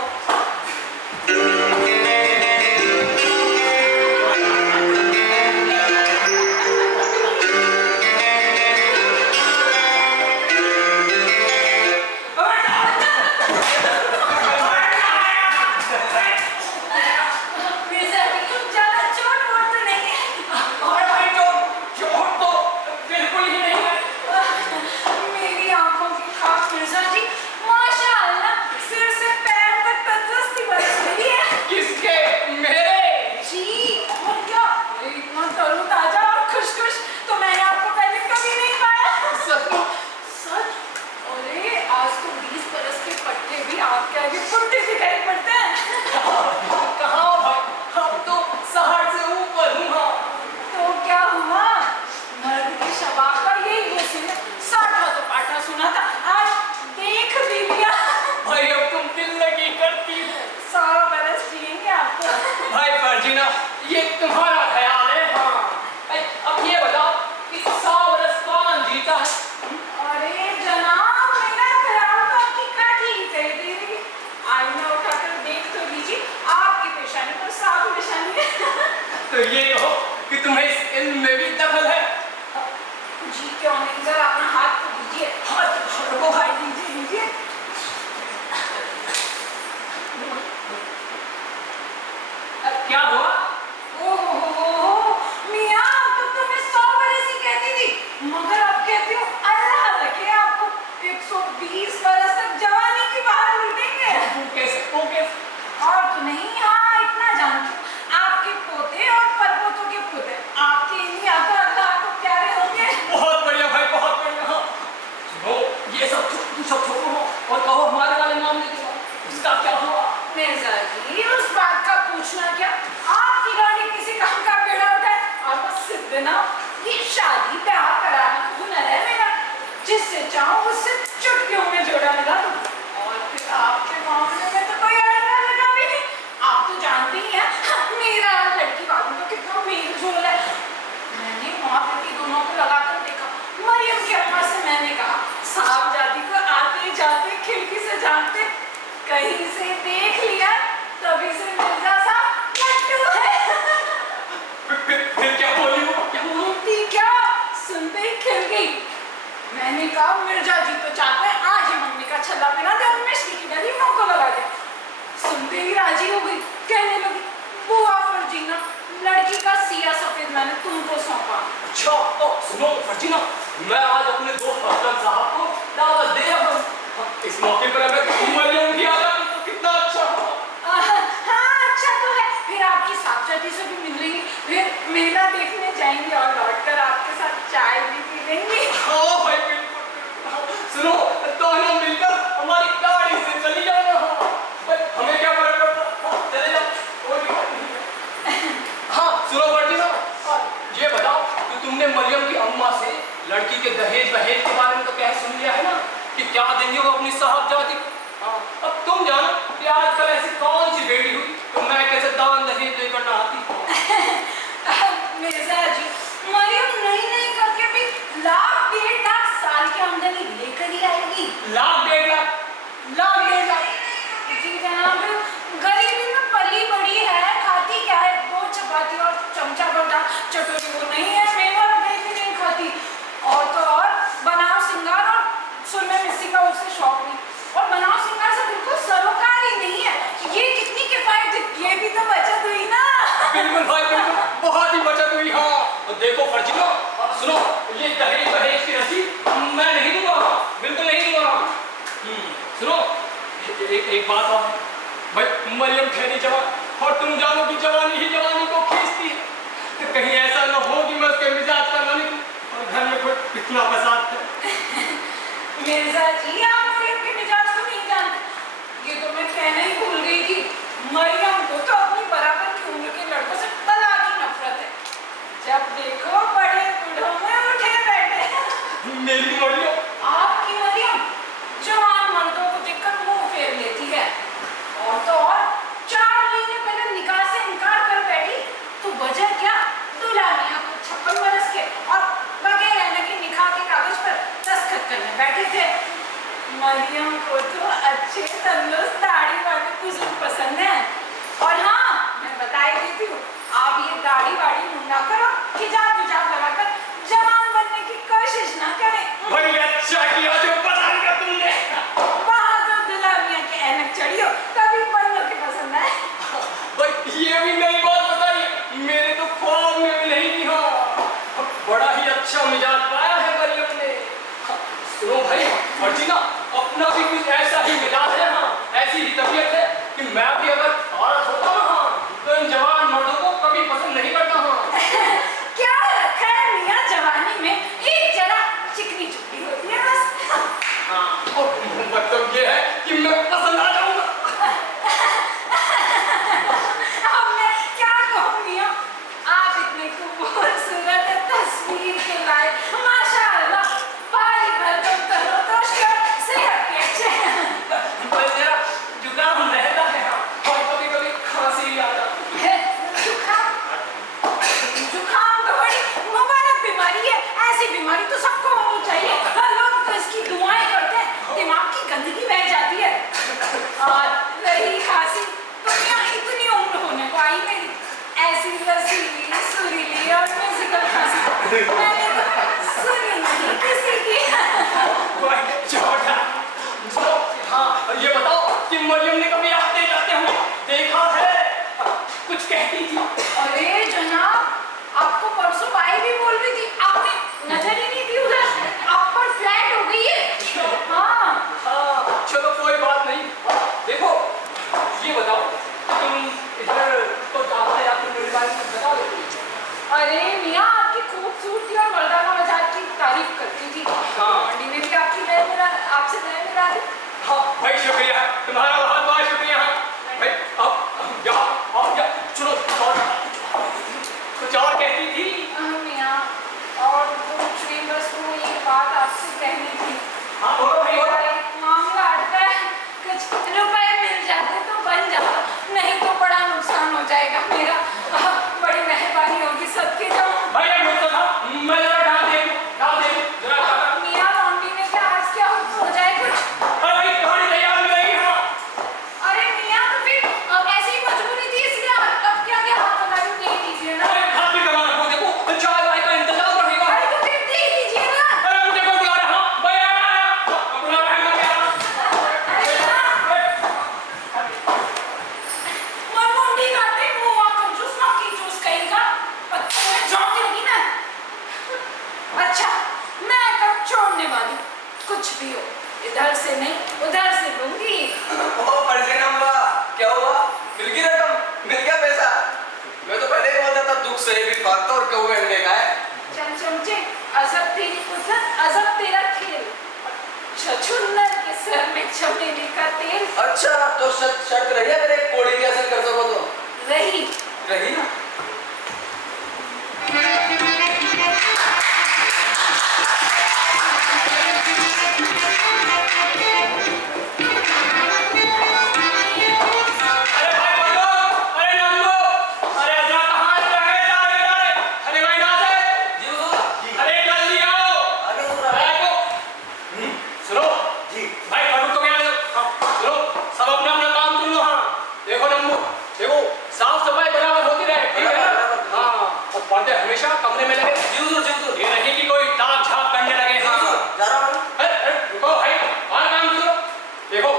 मिर्जा जी, ज्यादा चोट वोट तो नहीं है? अरे भाई चोट तो बिल्कुल ही नहीं है। मेरी आंखों की खाक मिर्जा जी, माशाअल्लाह, सिर से पैर तक तंदुरुस्ती बरस रही है। किसके? मेरे? जी, और क्या? इतना तरोताजा और खुश तो मैंने आपको पहले कभी नहीं पाया। सचमुच? सच? अरे आज तो 20 बरस के पट्टे भी आपके आगे फुट्टे दिखाई पड़ते हैं। कहाँ भाई, हम तो 60 से ऊपर हूँ हाँ। तो क्या हुआ? मर्द की शबाब का यही हुस्न है। 60 का तो पाठा सुना था, आज देख भी लिया। भाई अब तुम दिल लगी करती हो। 100 बरस जिएंगे आपको। भाई फर्जीना, ये तुम्हारा ख्याल है हाँ। अब ये बताओ कि 100 बरस कौन जीता है? अरे जनाब, मेरा ख्याल तो आपकी काठी ही कह दे रही। आईना उठाकर देख तो लीजिए, आपकी पेशानी पर साफ निशानी है। तो ये कहो कि तुम्हें इस इल्म में भी दखल है? जी क्यों नहीं, जरा अपना हाथ तो दीजिए। हाथ को भाई दीजिए। क्या हुआ? ओहो, मियाँ तो तुम्हें 100 बरस ही कहती थी, मगर अब कहती हूँ अल्लाह रखे आपको 120 बरस तक जवानी की बाहर लूटेंगे। वो कैसे? और तो जनाब ये शादी ब्याह कराना हुनर है मेरा, जिससे चाहूँ उससे चुटकियों में जोड़ा लगा दूँ। और फिर आपके मामले में तो कोई अड़ंगा लगा भी नहीं। आप तो जानते ही हैं मेरा लड़की वालों का कितना मेल जोल है। मैंने माँ बेटी दोनों को लगाकर देखा। मरियम की अम्मा से मैंने कहा साहब जाति को आते जाते खिड़की से झांकते कहीं से देख लिया तभी से मिर्जा साहब लट्टू है। फिर क्या बोली वो? क्या बोलती क्या, सुनते ही खिल गई। मैंने कहा मिर्जा जी तो चाहते हैं आज ही मम्मी का छल्ला पिला दे और मिश्री की डली मुंह को लगा दे। सुनते ही राजी हो गई, कहने लगी बुआ फर्जीना लड़की का सिया सफेद मैंने तुमको सौंपा। अच्छा तो सुनो फर्जीना, मैं आज अपने दोस्त असलम साहब को दावत दे रहा हूँ। इस मौके पर अगर मरियम की आ जाती तो कितना अच्छा हो। हाँ अच्छा तो है, फिर आपकी साक्षाती से भी मिल लेंगी, फिर मेला देखने जाएंगे और लौटकर आपके साथ चाय भी पी लेंगे। हाँ भाई बिल्कुल। सुनो दोनों मिलकर हमारी गाड़ी से चली जाना। भाई हमें क्या फर्क पड़ता, चले जाओ कोई दिक्कत नहीं। हाँ सुनो फर्जीना, ये बताओ कि तुमने मरियम की अम्मा से लड़की के दहेज वहेज के बारे में तो क्या सुन लिया है ना कि क्या देंगे वो अपनी साहबजादी को। हाँ अब तुम जानो कि आजकल ऐसी कौन सी बेटी हुई तो मैं कैसे दान दहेज लेकर ना आती। मिर्जा जी मरियम नहीं करके भी लाख 1.5 लाख साल की आमदनी लेकर ही आएगी। लाख 1.5 लाख? लाख 1.5 लाख जी जनाब, गरीबी में पली बड़ी है, खाती क्या है 2 चपाती और चमचा बटा चटोरी वो नहीं है, मेवा दही भी नहीं खाती। और तो और बनाव सिंगार और सुरमे मिस्सी का उसे शौक नहीं, और बनाव सिंगार से बिल्कुल सरोकार ही नहीं है। ये कितनी किफायत, ये भी तो बचत हुई ना। बिल्कुल भाई बिल्कुल, बहुत ही बचत हुई। हाँ तो देखो फर्जीना, सुनो ये दहेज वहेज की रसीद मैं नहीं दूंगा, बिल्कुल नहीं दूंगा। सुनो एक बात और है भाई, मरियम ठहरी जवान और तुम जानो कि जवानी ही जवानी को खींचती है, तो कहीं ऐसा न हो कि मैं उसके मिजाज का न निकलूं और घर में कोई पिछला फसाद है। मिर्जा जी आप मरियम के मिजाज को नहीं जानते, ये तो मैं कहना ही भूल गई थी। मरियम को तो अपनी बराबर की उम्र के लड़कों से बला की नफरत है। जब देखो बड़े बूढ़ों में उठे बैठे। मेरी मरियम? आपकी मरियम जवान मर्दों को देखकर मुंह फेर लेती है, और तो और 4 महीने पहले निकाह से इनकार कर बैठी, तो वजह क्या, दूल्हा मियां को 56 बरस के और बगैर रहने के निकाह के कागज पर दस्तखत करने बैठे थे। मरियम को तो अच्छे तंदुरुस्त दाढ़ी वाले बुजुर्ग पसंद है। और हाँ मैं बता ही देती हूँ, आप ये दाढ़ी वाड़ी मुंडा करो, हिजाब विजाब लगाकर जवान बनने की कोशिश ना करें। भाई अच्छा किया जो बता दिया तुमने। वहाँ तो दूल्हा मियां के ऐनक चढ़ी हो तभी बंदों के पसंद है। भाई ये भी नई बात बताई, मेरे तो ख्वाब में भी नहीं थी। हाँ बड़ा ही अच्छा मिजाज पाया है मरियम ने। सुनो भाई फर्जीना, अपना भी कुछ ऐसा ही मिजाज है, हाँ ऐसी ही तबीयत है कि मैं भी अगर औरत होता ना तो इन जवान मर्दों को कभी पसंद नहीं करता। हाँ क्या रखा है मियां जवानी में, एक जरा चिकनी चुपड़ी होती है बस। हाँ और मतलब ये है कि मैं पसंद आ जाऊंगा। अब मैं क्या कहूँ मियां, आप इतने खूबसूरत तस्वीर के लाए, माशाअल्लाह, बारी भरकम तरोताजा के सेहत के अच्छे हैं। बस जरा जुकाम रहता है और कभी-कभी खांसी भी आ जाती है। जुकाम तो बड़ी मुबारक बीमारी है, ऐसी बीमारी तो सबको होनी चाहिए। लोग तो इसकी दुआएं करते हैं, दिमाग की गंदगी बह जाती है। और रही खांसी, तो क्या इतनी उम्र होने को आई मेरी, ऐसी रसीली सुरीली और म्यूजिकल खांसी मैंने तो सुनी नहीं किसी की। छोटा हाँ ये बताओ कि मरियम ने कभी आते जाते हुए देखा है? कुछ कहती थी? अरे जनाब, आपको परसों बाई भी बोल रही थी, आपने नजर ही नहीं दी उधर, आप पर फ्लैट हो गई है। हाँ चलो कोई बात नहीं। देखो ये बताओ तुम इधर तो जाते या तुम मेरे बारे में बता दो। अरे मियां आपकी खूबसूरती और मर्दाना मजाक की तारीफ करती थी। हाँ मंडी में भी आपसे नया मिला दी। हाँ भाई शुक्रिया, तुम्हारा बहुत बहुत शुक्रिया। जाएगा मेरा। बड़ी मेहरबानी होगी सबके जाऊँ। भाई एक मिनट तो था, मैं जरा डाल दे जरा डाल। मियाँ लॉन्ड्री में क्या आज क्या हो जाए कुछ? अरे भाई तुम्हारी तैयार मिल रही है। अरे मियाँ तो फिर ऐसी ही मजबूरी थी इसलिए अब क्या क्या हाथ लगा के दे दीजिए ना। अरे खा पी कमा रखो, देखो चाय वाय का इंतजाम रहेगा। अरे तो फिर दे दीजिए ना। अरे मुझे कोई बुला रहा है, भाई आया बुला रहा है मैं क्या? अरे मन मुंडी काटे मुँह आकर जूस ना की जूस कहीं का तुम्हें जॉब लगी ना। अच्छा मैं कब छोड़ने वाली कुछ भी हो इधर से नहीं उधर से लूंगी। ओ फर्जीना अम्मा, क्या हुआ? मिल गई रकम? मिल गया पैसा? मैं तो पहले ही बोलता था दुख सहे भी फाकता और कौवे अंडे का है। चमचमचे अजब तेरी कुदरत अजब तेरा खेल। छछुन्नर के सर में चमेली का तेल। अच्छा तो शर्त रही है अगर एक कोड़ी की असर कर सको तो? रही रही ना? अरे भाई बोलो, अरे नंदू, अरे अजरा कहाँ है? अरे भाई ना से, जी हुजूर। अरे जल्दी आओ। आगे हुजूर, आगे। अरे को, सुनो जी भाई पढ़ो तो क्या है? सुनो सब अपना अपना काम सुन लो। हाँ देखो नंदू, देखो साफ सफाई बराबर होती रहे, ठीक है ना? हाँ और पर्दे हमेशा कमरे में लगे। जी हुजूर, जी हुजूर। ये नहीं कि कोई ताक झाक करने लगे। जी हाँ हुजूर, जा रहा हूँ। अरे रुको भाई, और काम करो। देखो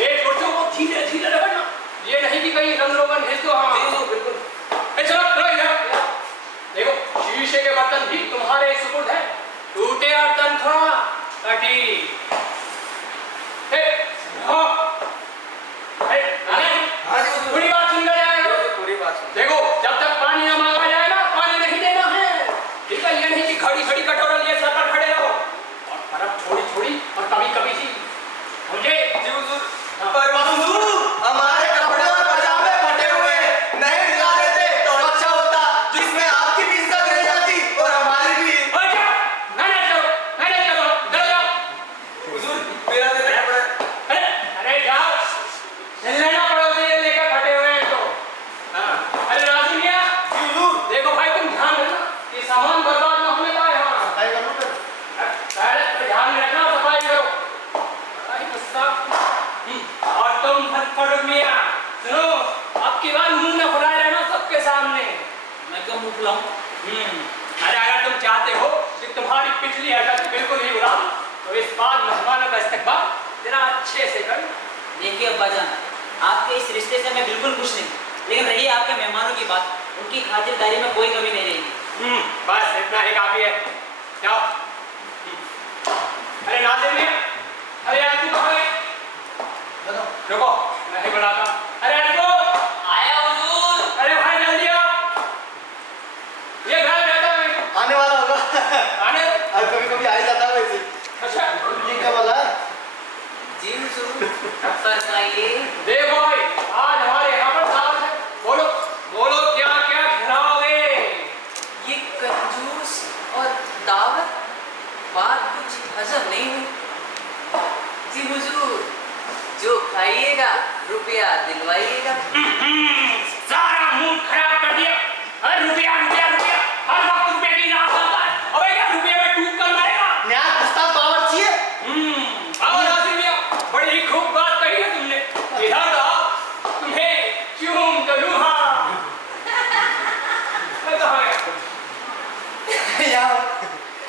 एक कुर्सियों को धीरे धीरे रगड़ना, ये नहीं कि कहीं रंग रोगन भेज दो। हाँ जी हुजूर, बिल्कुल। चलो चलो इधर देखो, शीशे के बर्तन भी तुम्हारे सुपुर्द है। टूटे और तनख्वाह कटी। हे हाँ हे नाने, हाँ जी हुजूर। पूरी बात सुन कर आए हो? पूरी बात सुन। देखो जब तक पानी न मांगा जाए ना, पानी नहीं देना है, ठीक है? ये नहीं कि घड़ी घड़ी कटोरा लिए सर पर खड़े रहो। और बर्फ थोड़ी थोड़ी और कभी कभी ही मुझे। जी हुजूर। पर हुजूर, हमारे कपड़े और पजामे फटे हुए नहीं दिला देते तो अच्छा होता, जिसमें आपकी भी इज्जत रह जाती और हमारी भी। अच्छा मैनेज करो चलो जाओ। हुजूर, मेरा दे दे कपड़े। अरे जाओ, लेना पड़ोसी ये लेकर फटे हुए हैं तो। हाँ अरे राजू मियां, जी हुजूर। देखो भाई तुम ध्यान रखना कि सामान बर्बाद न होने पाए। हाँ सफाई कर लो फिर। पहले तो ध्यान में रखना, सफाई करो। भाई गुस्सा। और तुम फटफट मियां सुनो, अब की बार मुंह न फुलाए रहना सबके सामने। मैं क्यों मुंह फुलाऊं? अरे अगर तुम चाहते हो कि तुम्हारी पिछली हरकत बिल्कुल ही उड़ा, तो इस बार मेहमानों का इस्तकबाल जरा अच्छे से कर। देखिए अब्बाजान, आपके इस रिश्ते से मैं बिल्कुल खुश नहीं, लेकिन रही आपके मेहमानों की बात, उनकी खातिरदारी में कोई कमी नहीं रहेगी। बस इतना ही काफी है। जाओ। अरे नाज़िम मियां, अरे यार तू कहाँ है? रुको मैं ही बुलाता हूं। अरे यार आया हुजूर। अरे भाई जल्दी आओ, ये घर रहता है। आने वाला होगा। आने। अब कभी कभी आ ही जाता है वैसे। अच्छा ये क्या वाला है? जी हुजूर, फरमाइए। देखो भाई, आज हमारे यहाँ पर दावत है। बोलो बोलो क्या क्या खिलाओगे? ये कंजूस और दावत बात कुछ हजम नहीं हुई। जी हुजूर, जो खाइएगा रुपया दिलवाइएगा। सारा मूड खराब कर दिया। अरे रुपया रुपया रुपया, हर वक्त रुपये की रात आता है। अबे क्या रुपये में डूब कर मरेगा? न्याय गुस्ताख बावर्ची है। आओ नाज़िम मियां, बड़ी ही खूब बात कही है तुमने। इधर आओ, तुम्हें चूम तो लूं। हाँ मैं कहाँ गया? यार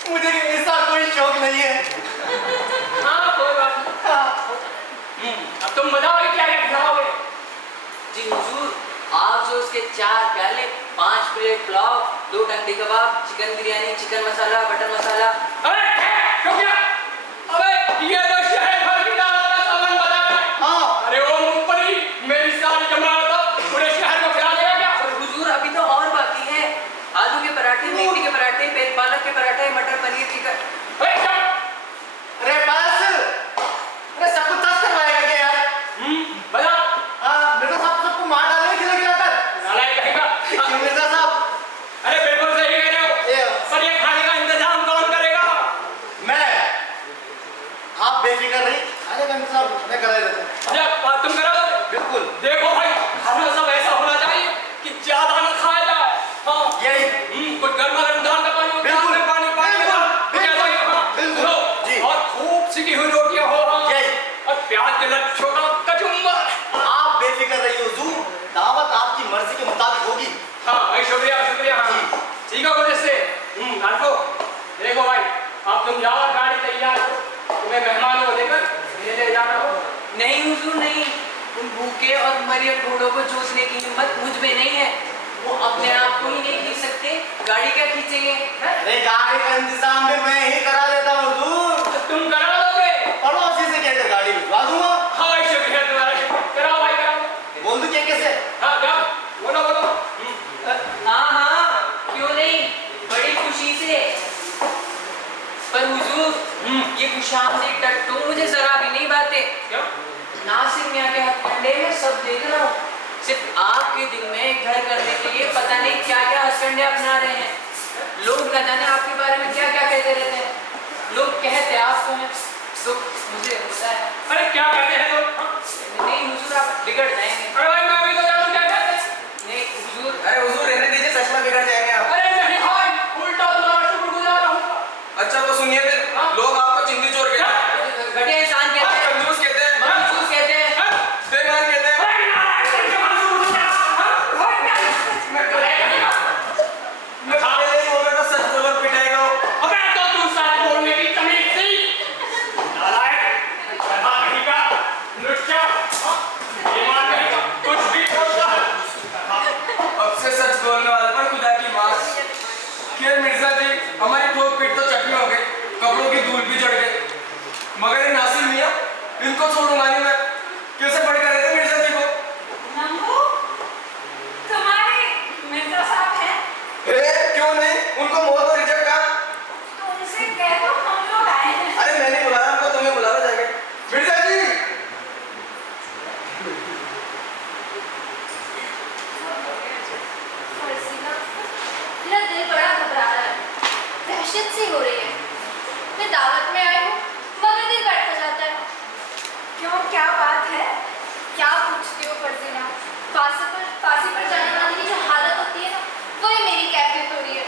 मुझे ऐसा कोई शौक नहीं है। हाँ कोई बात नहीं। अब तुम बताओ क्या क्या खिलाओगे? जी हुजूर, आप जो उसके 4 प्याले, 5 प्लेट पुलाव, 2 टंगड़ी कबाब, चिकन बिरयानी, चिकन मसाला, बटर मसाला। अरे रुकिया, अबे ये तो शहर भर की दावत का सामान बता रहा है। हाँ अरे ओ मुखबरी, मेरी सारी जमात पूरे शहर को खिला देगा क्या? और हुजूर अभी तो और बाकी है। आलू के पराठे, मेथी के पराठे, पालक के पराठे, मटर पनीर की अरे चुप! अरे बस। अरे सब कुछ टच करवाएगा क्या यार? बता। हाँ मेरे को सबको मार डालेंगे खिला खिला कर। नालायक कहेगा। क्यों मिर्जा साहब? अरे बिल्कुल सही कह रहे हो। ये पर ये खाने का इंतजाम कौन करेगा? मैं। आप मेहमानों को लेकर ले जाना हो। नहीं हुजूर नहीं, उन भूखे और मरे घोड़ों को जोतने की हिम्मत मुझ में नहीं है। वो अपने आप को ही नहीं खींच सकते, गाड़ी क्या खींचेंगे? अरे गाड़ी का इंतजाम भी मैं ही करा देता हूँ हुजूर। तुम करा दोगे? पड़ोसी से कहकर गाड़ी भिजवा दूंगा। हाँ भाई, शुक्रिया तुम्हारा, शुक्रिया। कराओ भाई, कराओ। बोल दूं क्या कैसे? हाँ जाओ, बोलो बोलो। हाँ हाँ, क्यों नहीं, बड़ी खुशी से। पर हुजूर, ये खुशामदी टट्टू मुझे जरा भी नहीं बाते। क्यों? नासिर मियाँ के हथकंडे में सब देख रहा हूँ। सिर्फ आपके दिल में घर करने के लिए पता नहीं क्या क्या हथकंडे अपना रहे हैं। लोग न जाने आपके बारे में क्या क्या कहते रहते हैं। लोग कहते आपको हैं, तो मुझे होता है। अरे क्या कहते हैं लोग? नहीं हुजूर, आप बिगड़ जाएंगे। अरे भाई, मैं भी तो जानूं क्या कहते हैं। नहीं हुजूर, अरे हुजूर रहने दीजिए, सच में बिगड़ जाएंगे आप। अरे नहीं भाई, उल्टा तुम्हारा शुक्रगुजार रहूंगा। अच्छा तो सुनिए फिर, हाँ। लोग आपको चिंदी चोर कहते हैं, घटिया इंसान कहते हैं, कंजूस कहते हैं, मनसूस कहते हैं। बेईमान कहते हैं। अरे नारायण करके मालूम हो गया। हाँ, भाई, मैं करेगा। पहले ही बोल रहा था, सच बोलो पिटाएगा वो। अबे तो तू सच बोलने की तमीज थी। नारायण, शर्मा नहीं का, लुच्चा, हाँ, ईमान नहीं का, कुछ भी बोलता है। अब से सच बोलने वाले पर खुदा की मार। खैर मिर्जा जी, हमारी ठोक पीट तो चटनी हो गई, कपड़ों की धूल भी चढ़ गई, मगर ये नासिर मियाँ, इनको छोड़ूंगा नहीं मैं। कैसे पढ़ कर रहे थे मिर्जा जी को? नंबू, तुम्हारे मिर्जा साहब हैं? क्यों नहीं, उनको मौत और रिजेक्ट कहा। तो उनसे कह दो हम लोग आए हैं। अरे मैंने बुलाया उनको, तुम्हें बुलाना जाएगा। मिर्जा जी, फर्जीना, मेरा दिल बड़ा घबरा रहा है, दहशत सी हो रही है। मैं दावत में आई हूँ मगर दिल बैठा जाता है। क्यों, क्या बात है? क्या पूछती हो फर्जीना? फांसी पर जाने वाली की जो हालत होती है ना, वही मेरी कैफियत हो रही है।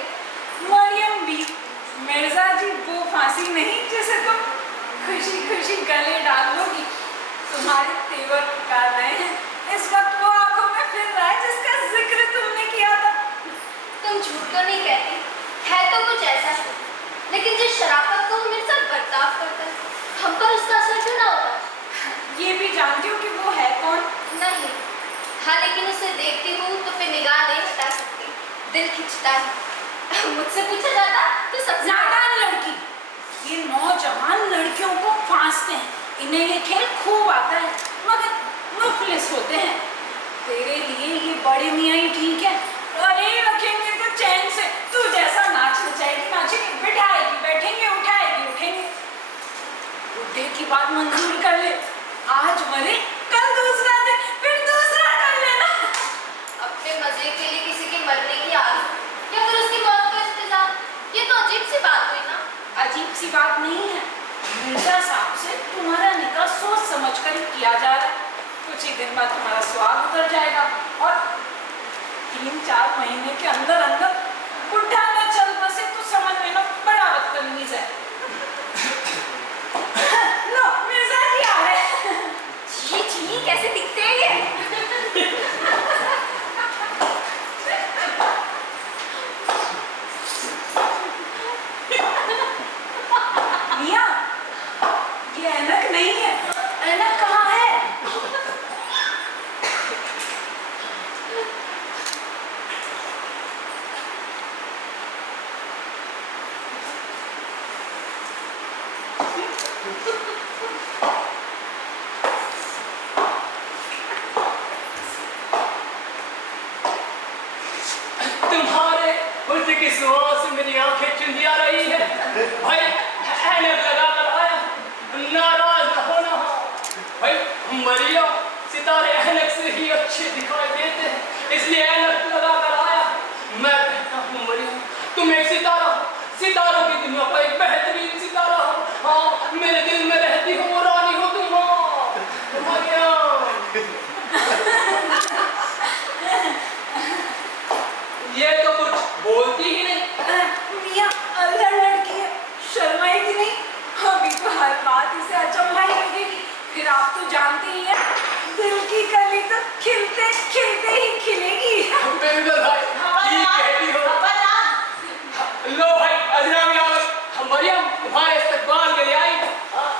मरियम भी, मिर्जा जी वो फांसी नहीं जिसे तुम खुशी खुशी गले डाल लोगी। तुम्हारे तेवर पुकार रहे हैं, इस वक्त वो आंखों में फिर रहा है जिसका जिक्र तुमने किया था। तुम झूठ तो नहीं कहती, है तो कुछ ऐसा ही, लेकिन जिस शराफत को वो मेरे साथ बर्ताव करता है, हम पर उसका असर क्यों ना होता? ये भी जानती हो कि वो है कौन? नहीं, हाँ लेकिन उसे देखती हूँ तो फिर निगाह नहीं हटा सकती, दिल खिंचता है। मुझसे पूछा जाता तो सबसे नादान लड़की, ये नौजवान लड़कियों को फांसते हैं, इन्हें ये खेल खूब आता है मगर मुफलिस होते हैं। तेरे लिए ये बड़े मियाँ ही ठीक है। अरे रखेंगे तो चैन से, तू जैसा नाच नचाएगी नाचेगी, बिठाएगी बैठेंगे, उठाएगी उठेंगे। बुढ़े की बात मंजूर कर ले, आज मरे कल दूसरा दिन, फिर दूसरा कर लेना। अपने मजे के लिए किसी के मरने की आदत या फिर उसकी मौत का इंतजार, ये तो अजीब सी बात हुई ना। अजीब सी बात नहीं है, मिर्जा साहब से तुम्हारा निकाह सोच समझ कर ही किया जा रहा है। कुछ ही दिन बाद तुम्हारा स्वाद उतर जाएगा और 3-4 महीने के अंदर अंदर बुढ़ा न चल बसे तो समझ लेना बड़ा बदतमीज है। लो मिर्जा जी आ रहे हैं। छी छी, कैसे दिखते हैं ये? मियाँ, ये ऐनक नहीं है। ऐनक कहाँ है? तुम्हारे हुस्न की सुहां से मेरी आंखें चुंधिया रही है। भाई ऐनक लगा कर आया, नाराज न होना। भाई मरियम, सितारे ऐनक से ही अच्छे दिखाई देते हैं, इसलिए ऐनक लगा कर आया। मैं कहता हूँ मरियम, तुम एक सितारा हो, सितारों की दुनिया का एक बेहतरीन सितारा हो। हाँ, मेरे दिल में रहती हो, रानी हो तुम। मरियम, ये तो कुछ बोलती ही नहीं। मियाँ अल्लड़ लड़की है, शर्माएगी नहीं। अभी तो हर बात इसे अचंभा ही लगेगी, फिर आप तो जानते ही हैं, दिल की कली तो खिलते खिलते ही खिलेगी। बिल्कुल भाई, ठीक कहती हो। लो भाई, अजरा भी आओ। मरियम तुम्हारे इस्तकबाल के लिए आई। हाँ,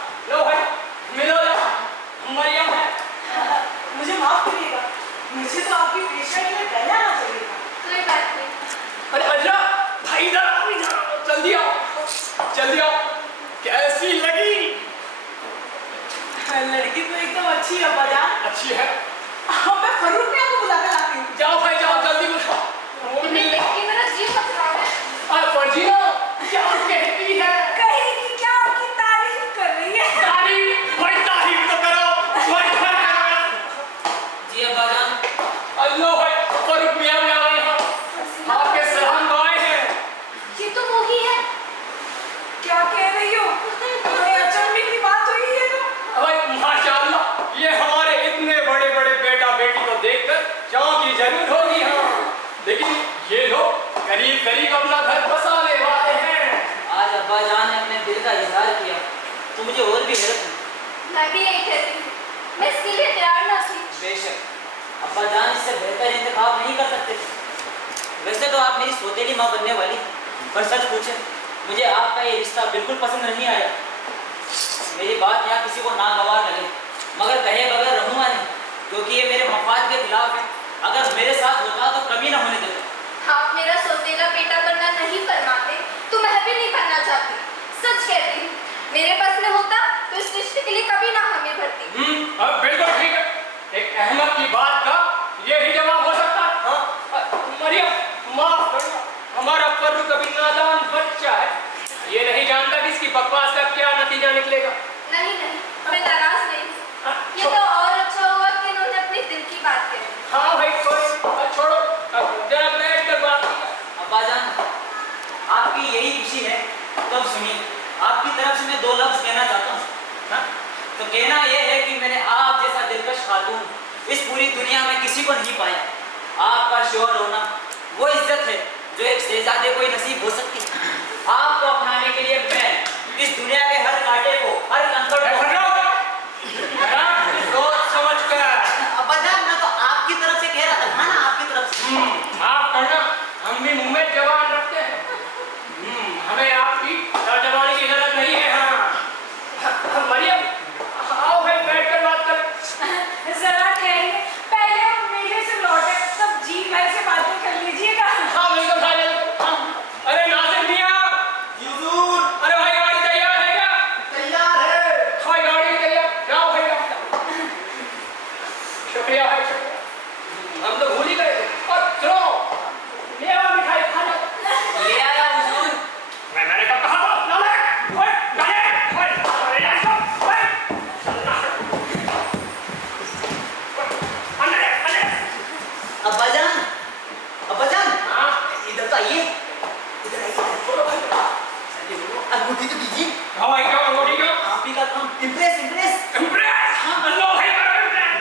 लेकिन ये लोग करीब करीब अपना घर बसाने वाले हैं। आज अब्बा जान ने अपने दिल का इजहार किया तो मुझे और भी हैरत हुई। मैं भी यही कहती हूँ, मैं इसके लिए तैयार ना थी। बेशक अब्बा जान इससे बेहतर इंतखाब नहीं कर सकते थे। वैसे तो आप मेरी सौतेली माँ बनने वाली, पर सच पूछे मुझे आपका ये रिश्ता बिल्कुल पसंद नहीं आया। मेरी बात यहाँ किसी को नागवार लगे, मगर कहे बगैर रहूँगा नहीं, क्योंकि ये मेरे मफाद के खिलाफ है। अगर मेरे साथ होता तो कभी ना होने देता। आप मेरा सौतेला बेटा बनना नहीं फरमाते तो मैं भी नहीं बनना चाहती। सच कहती हूँ, मेरे पास में होता तो इस रिश्ते के लिए कभी ना हमें भरती। अब बिल्कुल ठीक है। एक अहमद की बात का यही जवाब हो सकता है। हाँ? मरियम माफ करना, हमारा फर्रुख कभी नादान बच्चा है, ये नहीं जानता कि इसकी बकवास का क्या नतीजा निकलेगा। नहीं नहीं, मैं नाराज नहीं हूँ। ये तो और अच्छा हुआ कि इन्होंने अपने दिल की बात कही। हाँ भाई कोई छोड़ो, जरा बैठ कर बात की। अब्बा जान आपकी यही खुशी है तो अब सुनिए, आपकी तरफ से मैं दो लफ्ज कहना चाहता हूँ। हाँ? तो कहना यह है कि मैंने आप जैसा दिलकश खातून इस पूरी दुनिया में किसी को नहीं पाया। आपका शोहर होना वो इज्जत है जो एक शहजादे को ही नसीब हो सकती है। आपको अपनाने के लिए मैं इस दुनिया के हर कांटे को, हर कंकड़ को सोच समझ कर। अब्बा जान मैं तो आपकी तरफ से कह रहा था। हाँ ना, आपकी तरफ से। माफ करना, हम भी मुंह में जवान रखते हैं। हमें आपकी जवानी की जरूरत नहीं है। हाँ मरियम आओ भाई बैठ कर बात करें। जरा ठहरिए, पहले हम मेले से लौटे तब जी भाई से बातें कर लीजिएगा। हाँ बिल्कुल हाँ। अरे नासिर मियां, हुजूर, अरे भाई गाड़ी तैयार है क्या? तैयार है। भाई गाड़ी तैयार, जाओ भाई जाओ। शुक्रिया भाई शुक्रिया, हम तो भूल ही गए थे। और चलो मेवा मिठाई खा लो। ले आया हुजूर। मैंने कब कहा था नाले ओए नाले ओए अरे यार ओए अरे अब्बा जान, अब्बा जान हाँ इधर तो आइए, इधर आइए। बोलो भाई। अंगूठी तो दीजिए। हाँ भाई क्यों अंगूठी क्यों? आप ही का काम इम्प्रेस इम्प्रेस। इम्प्रेस लो भाई करो इम्प्रेस।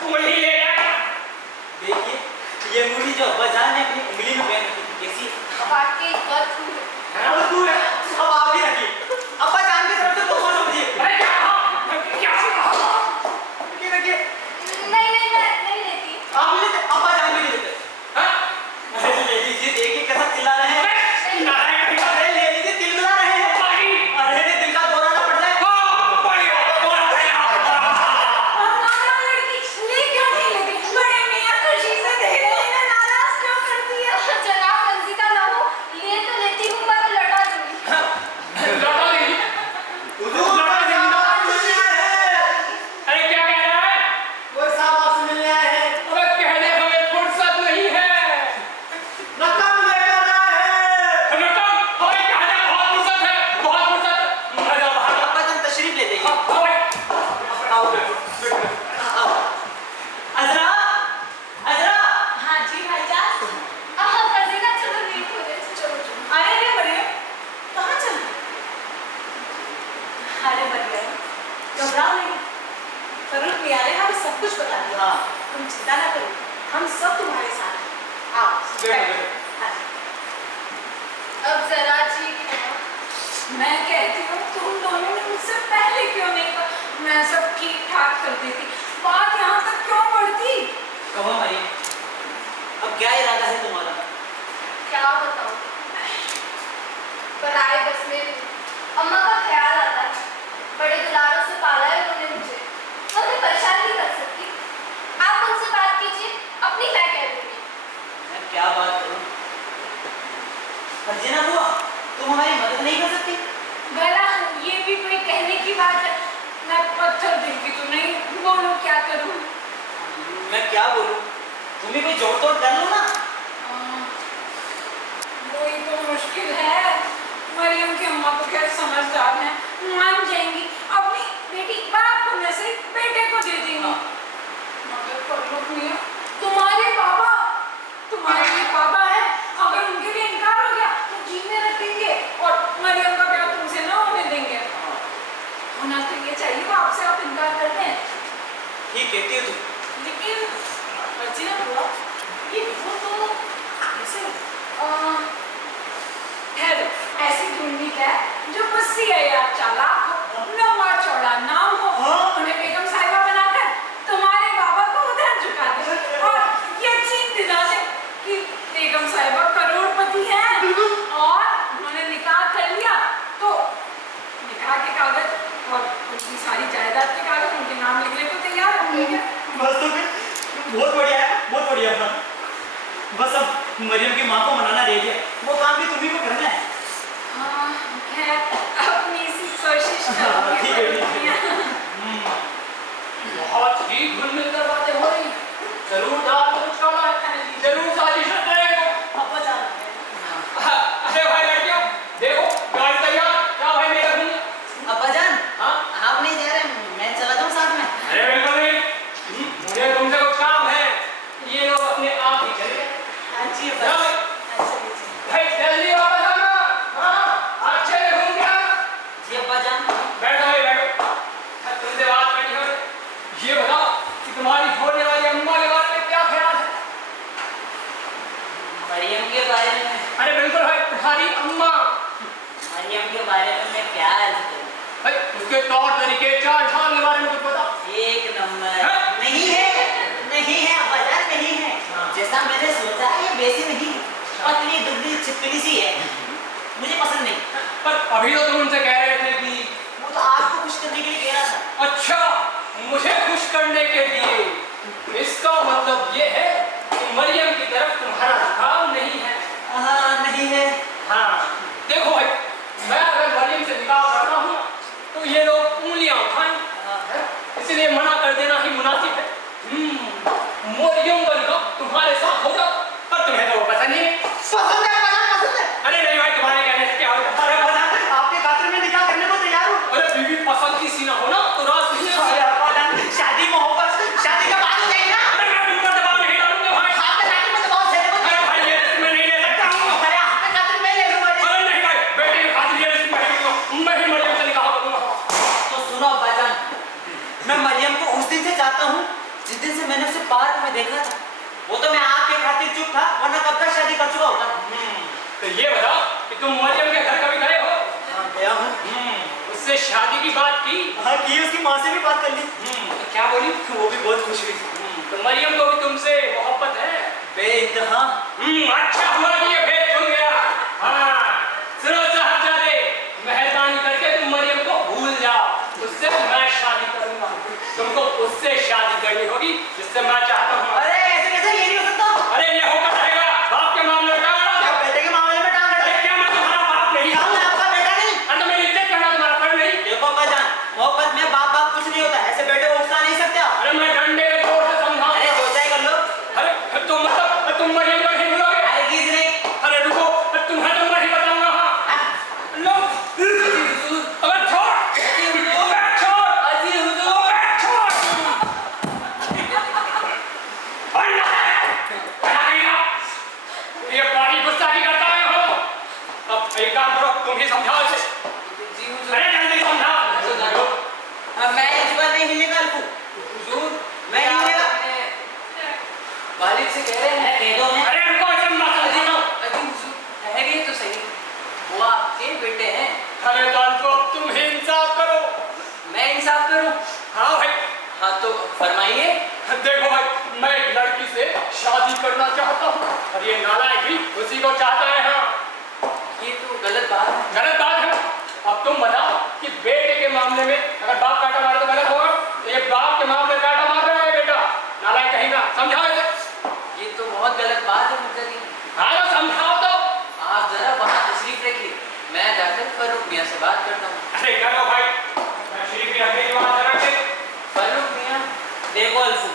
तुम ही ले आया। देखिए ये अंगूठी जो अब्बा जान ने अपनी उंगली में पहन रखी थी, कैसी है? अब आपके एक बात सुन लो। और दूर है, अब आप भी रखिए। अब्बा जान की तरफ से तो बोलो मुझे। अरे क्या रखिए रखिए। नहीं नहीं, मैं नहीं लेती। आप भी लेते, अब्बा जान भी नहीं लेते। अरे ले लीजिए, देखिए कैसा चिल्ला रहे हैं। अरे ले लीजिए, चिल्ला रहे हैं। अरे दिल का दौरा ना पड़ जाए। नाराज लड़की ले क्यों नहीं लेती? बड़े मियां खुशी से दे रहे हैं ना, नाराज क्यों करती है? जनाब रंजीता ना हो, लिए तो लेती हूँ, पर लौटा दूंगी। हुजूर, जिंदा मिलने आए हैं। अरे क्या कह रहा है? कोई साहब आपसे मिलने आए हैं। अबे कहने हमें फुर्सत नहीं है। रकम लेकर आए हैं। रकम हमें कहने बहुत फुर्सत है, बहुत फुर्सत है। मजा बाहर अब्बा जान तशरीफ ले जाइए। आओ भाई। आओ आओ। अजरा, अजरा। हाँ जी भाईजान। फर्जीना, चलो लेट हो रहे। चलो चलो। अरे रे मरियम, कहाँ चल रही? अरे मरियम, घबराओ नहीं। फर्रुख मियां ने हमें सब कुछ बता दिया। हाँ। तुम चिंता ना करो, हम सब तुम्हारे साथ हैं। आओ बैठो। हाँ। अब जरा जी मैं कहती हूँ तुम दोनों ने मुझसे पहले क्यों नहीं कहा? मैं सब ठीक ठाक कर देती, बात यहाँ तक क्यों बढ़ती? कहो मरियम, अब क्या इरादा है तुम्हारा? क्या बताऊँ, पर आए बस में अम्मा का ख्याल आता है। बड़े दुलारों से पाला है उन्होंने मुझे, मैं उन्हें परेशान नहीं कर सकती। आप उनसे बात कीजिए, अपनी मैं कह दूंगी। मैं क्या बात करूं? फर्जीना बुआ, तुम हमारी मदद नहीं कर सकती? भला ये भी कोई कहने की बात है? मैं पत्थर दिल की तो नहीं, बोलो क्या करूँ? मैं क्या बोलूं? तुम भी कोई जोड़ तोड़ कर लो ना। वही तो मुश्किल है। मरियम की अम्मा तो खैर समझदार है, मान जाएंगी, अपनी बेटी बाप को नजर बेटे को दे देंगी। मगर फर्रुख मियां, तुम्हारे बाबा है, अगर उनके लिए इनकार हो गया तो जीने रखेंगे और मरियम का ब्याह तुमसे ना होने देंगे। होना तो ये चाहिए वो आपसे आप इनकार कर दें। ठीक कहती हो तुम। लेकिन अर्जी ने बोला ये वो तो कैसे ठहरो, ऐसी ढूंढनी क्या है जो गुस्सी है या चालाक हो, लंबा चौड़ा नाम हो, उन्हें बेगम साहिबा बनाकर तुम्हारे बाबा को उधर झुका दे और यकीन दिला दे कि बेगम साहिबा करोड़पति हैं और उन्होंने निकाह कर लिया तो निकाह के कागज और उनकी सारी जायदाद के कागज उनके नाम लिखने को तैयार होंगे क्या? बस तो फिर बहुत बढ़िया है, बहुत बढ़िया था। बस अब मरियम की माँ को मनाना रह गया, वो काम भी तुम्ही को करना है। हाँ, खैर अपनी सी कोशिश करूंगी। ठीक है, ठीक है। बहुत ही घुल मिलकर बातें हो रही। जरूर दाल को कुछ करना है, जरूर साजिश करेगा। अब्बा जान अरे भाई लड़कियों, देखो गाड़ी तैयार, क्या भाई मेरा घूम। अब्बा जान, हाँ आप नहीं जा रहे, मैं चला जाऊँ साथ में? अरे बिल्कुल नहीं, मुझे तुमसे कुछ काम है, ये लोग अपने आप ही चले गए। हाँ जी अब्बा जाओ। अच्छा जी भाई जल्दी वापस आना। हाँ अच्छे से घूम के आना। जी अब्बा जान। बैठो भाई बैठो, तुमसे बात करनी है। ये बताओ कि तुम्हारी होने वाली अम्मा के बारे में क्या ख्याल है? मरियम के बारे में? अरे बिल्कुल भाई, तुम्हारी अम्मा। मरियम के बारे में मैं क्या अर्ज करूं? भाई उसके तौर तरीके, चाल ढाल के बारे में कुछ बताओ। एक नंबर। हाँ? नहीं है, नहीं है अब्बा जान, नहीं है। जैसा मैंने सोचा है ये वैसी नहीं, पतली दुबली चिपकली सी है, मुझे पसंद नहीं। पर अभी तो तुम उनसे कह रहे थे कि वो तो आपको खुश करने के लिए कह रहा था। अच्छा, मुझे खुश करने के लिए, इसका मतलब ये है कि मरियम की तरफ तुम्हारा झुकाव नहीं है। हाँ नहीं है। हाँ देखो भाई, मैं अगर मरियम से निकाह करता हूँ तो ये लोग उंगलियां उठाएं, इसलिए मना कर देना ही मुनासिब है। मरियम का निकाह तुम्हारे साथ होगा, पर तुम्हें तो वो पसंद नहीं है। पसंद है, पसंद है। अरे नहीं भाई, तुम्हारे कहने से क्या होगा? अरे अब्बा जान, आपके खातिर में निकाह करने को तैयार हूँ। अरे बीवी पसंद की सीना हो ना तो रात नहीं है। अरे अब्बा जान, शादी मोहब्बत, शादी के बाद हो जाएगी ना। अरे मैं तुम पर दबाव नहीं डालूंगा भाई। आपके खातिर में दबाव देने को अरे भाई ये रिस्क मैं नहीं ले सकता हूँ। अरे आपके खातिर मैं ले लूंगा। अरे नहीं भाई, बेटे की खातिर ये रिस्क मैं नहीं लूंगा। मैं ही मरियम से निकाह करूंगा। तो सुनो अब्बा जान, मैं मरियम को उस दिन से चाहता हूँ जिस दिन से मैंने उसे पार्क में देखा था। वो तो मैं आपके खातिर चुप था, वरना कब तक शादी कर चुका होता। तो ये बताओ कि तुम मरियम के घर कभी गए हो? हाँ गया हूँ। उससे शादी की बात की? हाँ की, उसकी माँ से भी बात कर ली। तो क्या बोली? वो भी बहुत खुश हुई। तो मरियम को भी तुमसे मोहब्बत है? बेइंतहा। अच्छा हुआ कि ये भेद खुल गया। हाँ सुनो साहबजादे, मेहरबानी करके तुम मरियम को भूल जाओ, उससे मैं शादी करूंगा। तुमको उससे शादी करनी होगी जिससे मैं चाहता हूँ। अरे ऐसे कैसे, ये नहीं हो सकता। अरे ये होकर रहेगा, बाप के मामले में क्या क्या बेटे के मामले में टांग अरे क्या मैं तुम्हारा बाप नहीं हूँ? मैं आपका बेटा नहीं। अरे तो मेरी इज्जत करना तुम्हारा फर्ज नहीं? देखो अब्बा जान, मोहब्बत में बाप बाप कुछ नहीं होता, ऐसे बेटे को उकसा नहीं सकते आप। अरे मैं डंडे के जोर से समझाऊंगा। अरे जो चाहे कर लो। अरे तो मतलब तुम मरियम को नहीं भूलोगे? हरगिज़ नहीं। अरे रुको, तुम्हें तो मैं ही बताऊंगा। हाँ लो, अबे छोड़, अबे छोड़, अजी हुजूर। अबे छोड़। अल्लाह, ये पानी गुस्सा की करता है हो। अब एक काम करो, तुम ही समझाओ इसे। जी हुजूर। अरे जल्दी समझाओ। अब मैं इस बार नहीं हिलेगा अल्फू। हुजूर, मैं नहीं हिलेगा। वालिद से कह रहे हैं। कह दो मैं। अरे रुको, इसे मत समझाओ। अजी हुजूर, ठहरिए तो सही, वो आपके बेटे हैं। अरे तो अब तुम ही इंसाफ करो। मैं इंसाफ करूं? हाँ भाई। हाँ तो फरमाइए। देखो भाई, मैं एक लड़की से शादी करना चाहता हूँ और ये नालायक भी उसी को चाहता है। हाँ ये तो गलत बात है। गलत बात है। अब तुम बताओ कि बेटे के मामले में अगर बाप काटा मारे तो गलत होगा, तो ये बाप के मामले में काटा मार रहा है बेटा, नालायक कहेगा। समझाओ इसे। ये तो बहुत गलत बात है मुर्जा जी। हाँ तो समझाओ तो। आप जरा वहाँ तशरीफ रखिए, मैं जाकर फरूक मियाँ से बात करता हूँ। अरे करो भाई, मैं शरीफ भी रखे वहाँ जरा के। फरूक मियाँ, देखो अल्फू,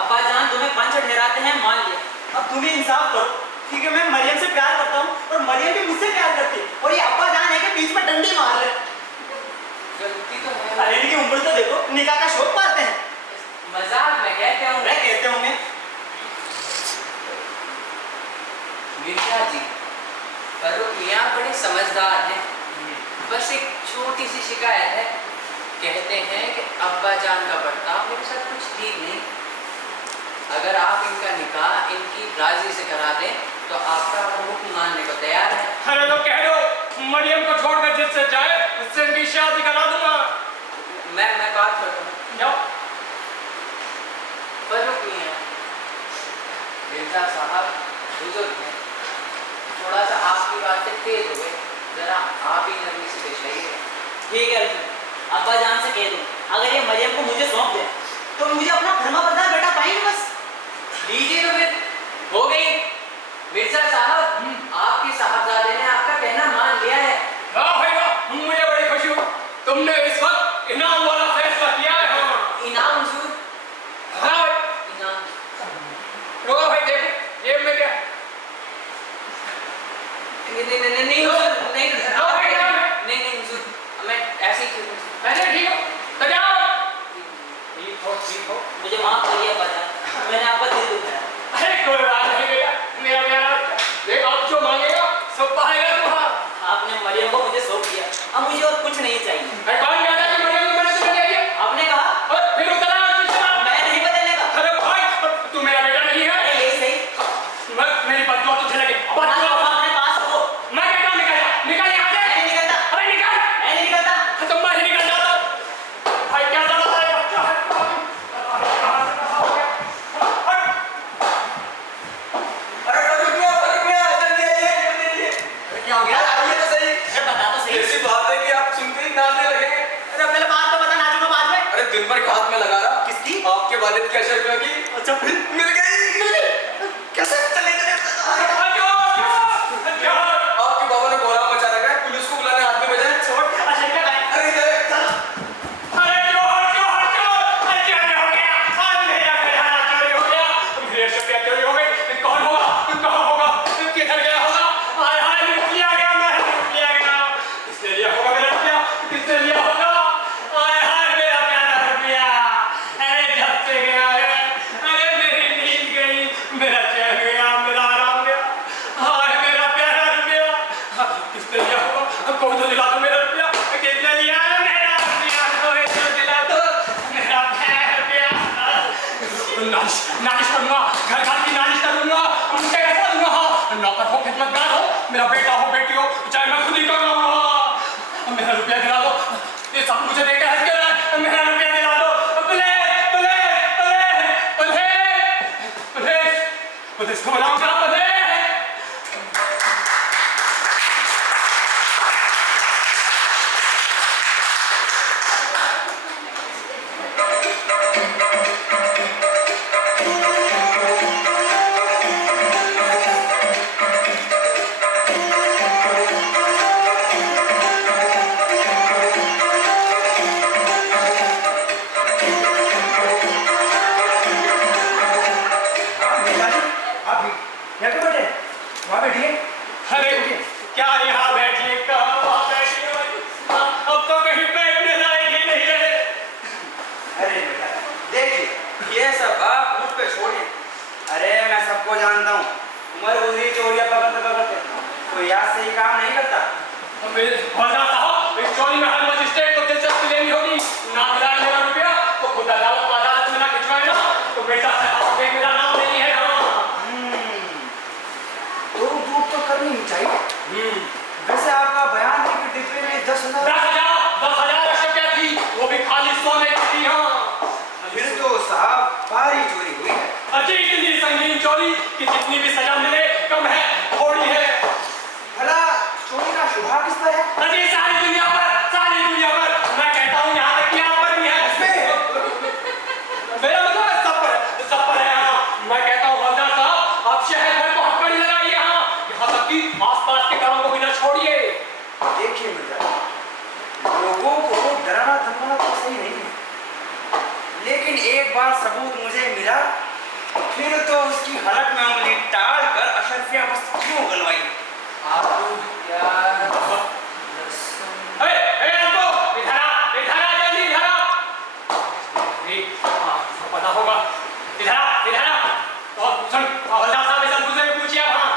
अब्बा जान तुम्हें पंच ठहराते हैं, मान लिया। अब तुम ही इंसाफ करो, क्योंकि मैं मरियम से प्यार करता हूँ और मरियम भी मुझसे प्यार करती है, और ये अब्बा जान है कि बीच में डंडी मार रहे हैं। गलती तो है। अरे इनकी उम्र तो देखो, निकाह का शौक पाते हैं। मजाक में कहते हूँ। अरे कहते होंगे। मिर्जा जी, फरूक मियाँ बड़े समझदार हैं। बस एक छोटी सी शिकायत है, कहते हैं कि अब्बा जान का बर्ताव मेरे साथ कुछ ठीक नहीं। अगर आप इनका निकाह इनकी राजी से करा दें तो आपका हुक्म मानने को तैयार है। अरे तो कह दो मरियम को छोड़कर जिससे चाहे उससे इनकी शादी करा दूंगा। मैं बात करता हूँ। जाओ। फर्क नहीं है। मिर्जा साहब बुजुर्ग हैं, थोड़ा सा आपकी बातें तेज हो गई, जरा आप ही नरमी से पेश आइए। ठीक है अल्फा, अब्बा जान से कह दूं अगर ये मरियम को मुझे सौंप दे तो मुझे अपना फर्मा बरदार बेटा पाएंगे बस। लीजिए तो फिर हो गई। मिर्जा साहब आपके साहबजादे ने आपका कहना मान लिया है। वाह भाई वाह, मुझे बड़ी खुशी हुई। तुमने इस वक्त इनाम वाला फैसला किया है। हाँ इनाम हुजूर। हाँ भाई इनाम रोगा भाई देखो जेब में क्या। नहीं हुजूर, नहीं हुजूर, मैं ऐसे ही पहले ठीक हो तो जाओ। ठीक हो मुझे माफ करिए अब्बा जान, मैंने आपका दिल दुखाया। अरे कोई बात नहीं बेटा, मेरा प्यारा बच्चा, देख अब जो मांगेगा सब पाएगा तुम्हारा। आपने मरियम को मुझे सौंप दिया, अब मुझे और कुछ नहीं चाहिए। मैं कौन कहता है कि मरियम को मैंने तुम्हें दे दिया? आपने कहा और फिर उतरा मैं नहीं बदलने का। अरे भाई तू मेरा बेटा नहीं है। अरे यही सही, मेरी बददुआ तुझे लगे। अपना अपने पास रखो। मैं कहता हूँ निकल जा, निकल यहाँ से। मैं नहीं निकलता, अरे निकल। मैं नहीं निकलता। तो मैं ही निकल जाता। भाई क्या समझ रहा है बच्चा है? क्या हो गया? आइए तो सही। अरे बता तो सही। ऐसी बात है कि आप सुनते ही नाचने लगे। अरे पहले बात तो बता, नाचूंगा बाद में। अरे दिन भर हाथ में लगा रहा। किसकी? आपके वालिद की अशरफिया की। अच्छा फिर मिल गई। कैसे चले चले आपके बाबा ने कोहराम मचा रखा है, पुलिस को बुलाने आदमी भेजा है। छोड़ अशरफिया का है। अरे इधर चल। अरे जोर जोर जोर चोरी हो गया। आज मेरा खजाना चोरी हो गया। मेरी अशरफिया चोरी हो गई। कौन होगा? कहाँ होगा? किधर गया होगा? हाय हाय लूट लिया गया, मैं लूट लिया गया। किसने लिया होगा मेरा रुपया? किसने लिया होगा? हाय हाय मेरा प्यारा रुपया। अरे जब से गया है, अरे मेरी नींद गई, मेरा चैन गया, मेरा आराम गया। हाय मेरा प्यारा रुपया। किसने लिया होगा? कौन तो दिला दो मेरा रुपया। किसने लिया है मेरा रुपया? कोई तो दिला दो मेरा प्यारा रुपया। नालिश करूंगा, घर घर की नालिश करूंगा, उनके ऐसा करूंगा। नौकर हो, खिदमतगार हो, मेरा बेटा हो, बेटी हो, चाहे मैं खुद ही करूंगा। मेरा रुपया दिला दो। ये सब मुझे देकर हंस कर है। मेरा रुपया दिला दो। Police police police police police police को बुलाऊंगा। पुलिस अरे क्या यहाँ बैठिए, कहाँ वहाँ बैठिए। अब तो कहीं बैठने लायक ही नहीं रहे। अरे बेटा देखिए ये सब आप मुझ पे छोड़िए। अरे मैं सबको जानता हूँ, उम्र गुजरी चोरियां पकड़ते पकड़ते कोई याद से ही काम नहीं करता। हवलदार साहब, इस चोरी में हर मजिस्ट्रेट को दिलचस्पी लेनी होगी। ना मिलाए मेरा रुपया तो खुद अदालत में ना खिंचवाए ना तो बेटा साहब के मेरा नाम नहीं है। तो झूठ तो करनी ही चाहिए। वैसे आपका बयान है कि डिब्बे में 10,000 अशरफिया थी, वो भी खाली सोने की थी। हाँ फिर तो साहब भारी चोरी हुई है। अजी इतनी संगीन चोरी कि जितनी भी सजा मिले कम है, थोड़ी है। भला चोरी का शुभा किस पर है? अजी सारी दुनिया पर, सारी दुनिया पर। मैं कहता हूँ यहाँ तक कि यहाँ पर भी है। मेरा मतलब है सब पर है। हाँ मैं कहता हूँ हवलदार साहब, आप शहर भर को हथकड़ी लगाइए। यहाँ तक कि आसपास के घरों को भी न छोड़िए। देखिए मिर्जा, लोगों को डराना धमकाना तो सही नहीं है, लेकिन एक बार सबूत मुझे मिला फिर तो उसकी हलक में उंगली डाल कर अशरफिया बस क्यों गलवाई। आपको क्या इधर आ जल्दी, इधर आ। पता होगा, इधर आ। और सुन हवलदार साहब ऐसा मुझसे भी पूछिए। आप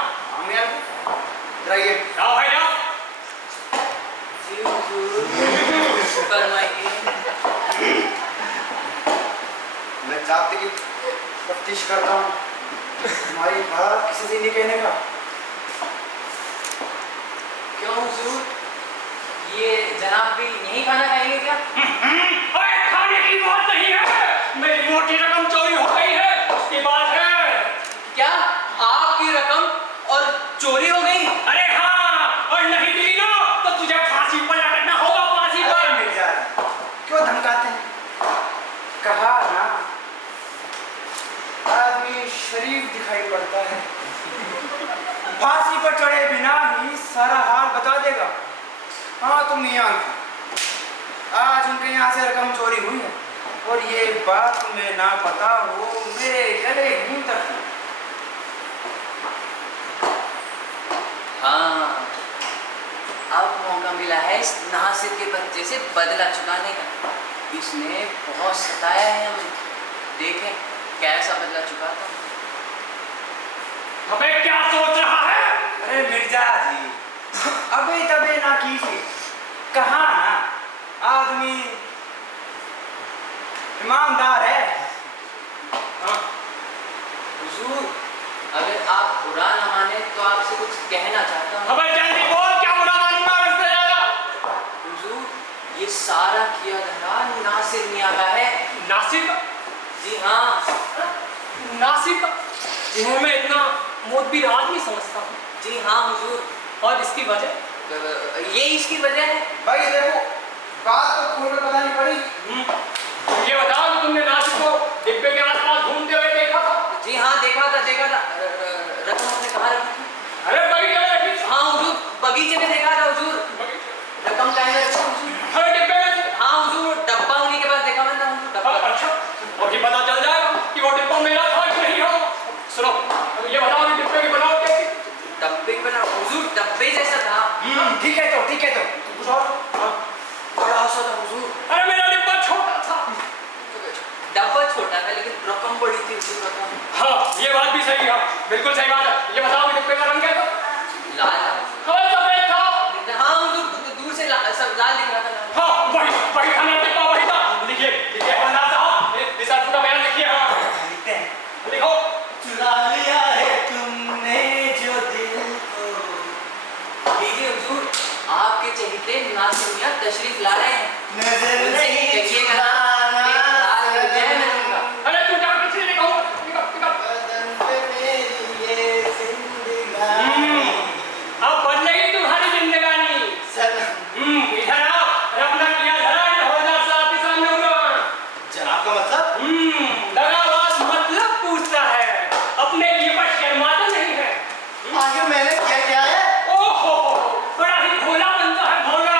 इधर आइए। जाओ भाई जाओ। फरमाइए। मैं चाहती तफ्तीश करता हूँ हमारी बात किसी से नहीं कहने का। क्यों हुजूर, ये जनाब भी यही खाना खाएंगे क्या? अरे खाने की बात नहीं है, मेरी मोटी रकम चोरी हो गई है, उसकी बात है। क्या आपकी रकम और चोरी हो गई? अरे हाँ, और नहीं मिली ना तो तुझे फांसी पर लटकना होगा, फांसी पर। अरे मिर्जा क्यों धमकाते हैं? कहा ना आदमी शरीफ दिखाई पड़ता है, फांसी पर चढ़े बिना ही सारा हाल बता देगा। हाँ तुम नहीं जानते, आज उनके यहाँ से रकम चोरी हुई है और ये बात तुम्हें ना पता हो मेरे गले मुंह तक। हाँ, अब मौका मिला है इस नासिर के बच्चे से बदला चुकाने का। इसने बहुत सताया है हमें, देखें कैसा बदला चुकाता हूं। अबे क्या सोच रहा है? अरे मिर्जा जी अबे तबे ना कीजिए, कहा ना आदमी ईमानदार है। हाँ? हुजूर, अगर आप बुरा ना माने तो आपसे कुछ कहना चाहता हूँ। अबे जल्दी बोल, क्या बुरा मानूंगा इससे ज्यादा? हुजूर, ये सारा किया धरा नासिर मियाँ का है। नासिर का? जी हाँ, नासिर का, जिन्हें मैं इतना मोदबीर आदमी समझता हूँ। जी हाँ हुजूर। और इसकी वजह? ये इसकी वजह है। भाई देखो बात तो पूरे पता नहीं पड़ी। ये बताओ कि तुमने नासिर को डिब्बे के आसपास घूमते हुए देखा था? जी हाँ देखा था, देखा था। रकम आपने कहाँ रखी थी? अरे बगीचे में रखी थी। हाँ हुजूर, बगीचे में देखा था हुजूर। बगीचे? रकम कहाँ में रखी हुजूर? अरे डिब्बे में थी। हाँ हुजूर, डब्बा उन्हीं के पास देखा मैंने हुजूर, डब्बा। अच्छा, अभी पता चल जाएगा कि वो डिब्बा मेरा था कि नहीं हो। सुनो, अब ये बताओ कि डिब्बे की बनावट कैसी? डब्बे की बना हुजूर, डब्बे जैसा था। ठीक है तो कुछ और? हाँ। बड़ा सा था हुजूर। अरे मेरा डिब्बा छोटा था। डब्बा छोटा था लेकिन रकम बड़ी थी हुजूर, रकम। हाँ, ये बात भी सही है, बिल्कुल सही बात है। ये बताओ कि डिब्बे का रंग कैसा? लाल था। अरे सफेद था। हाँ हुजूर, दूर से लाल दिख रहा था। हाँ, वही था ना डिब्बा, वही था। लिखिए, हवलदार साहब, इस अर्थ का बयान लिखिए। हाँ, लिखते हैं। लिखो। चुरा लिया है तुमने जो दिल को। देखिए हुजूर, आपके चहेते नासिर मियाँ तशरीफ ला रहे हैं। नजर उनसे नहीं कहिएगा ना, चुराना हाथ में जय मैं दूंगा। अरे तू क्या पीछे लिखो, लिखो। बदन पे मेरी ये जिंदगानी। अब बदलेगी तुम्हारी जिंदगानी। सनम। इधर आओ, अरे अपना किया धरा है, हवलदार साहब के सामने उठो। जनाब का मतलब? दगाबाज मतलब पूछता है, अपने लिए पर शर्माता नहीं है। आखिर मैंने क्या है? ओहो, बड़ा ही भोला बनता है, भोला।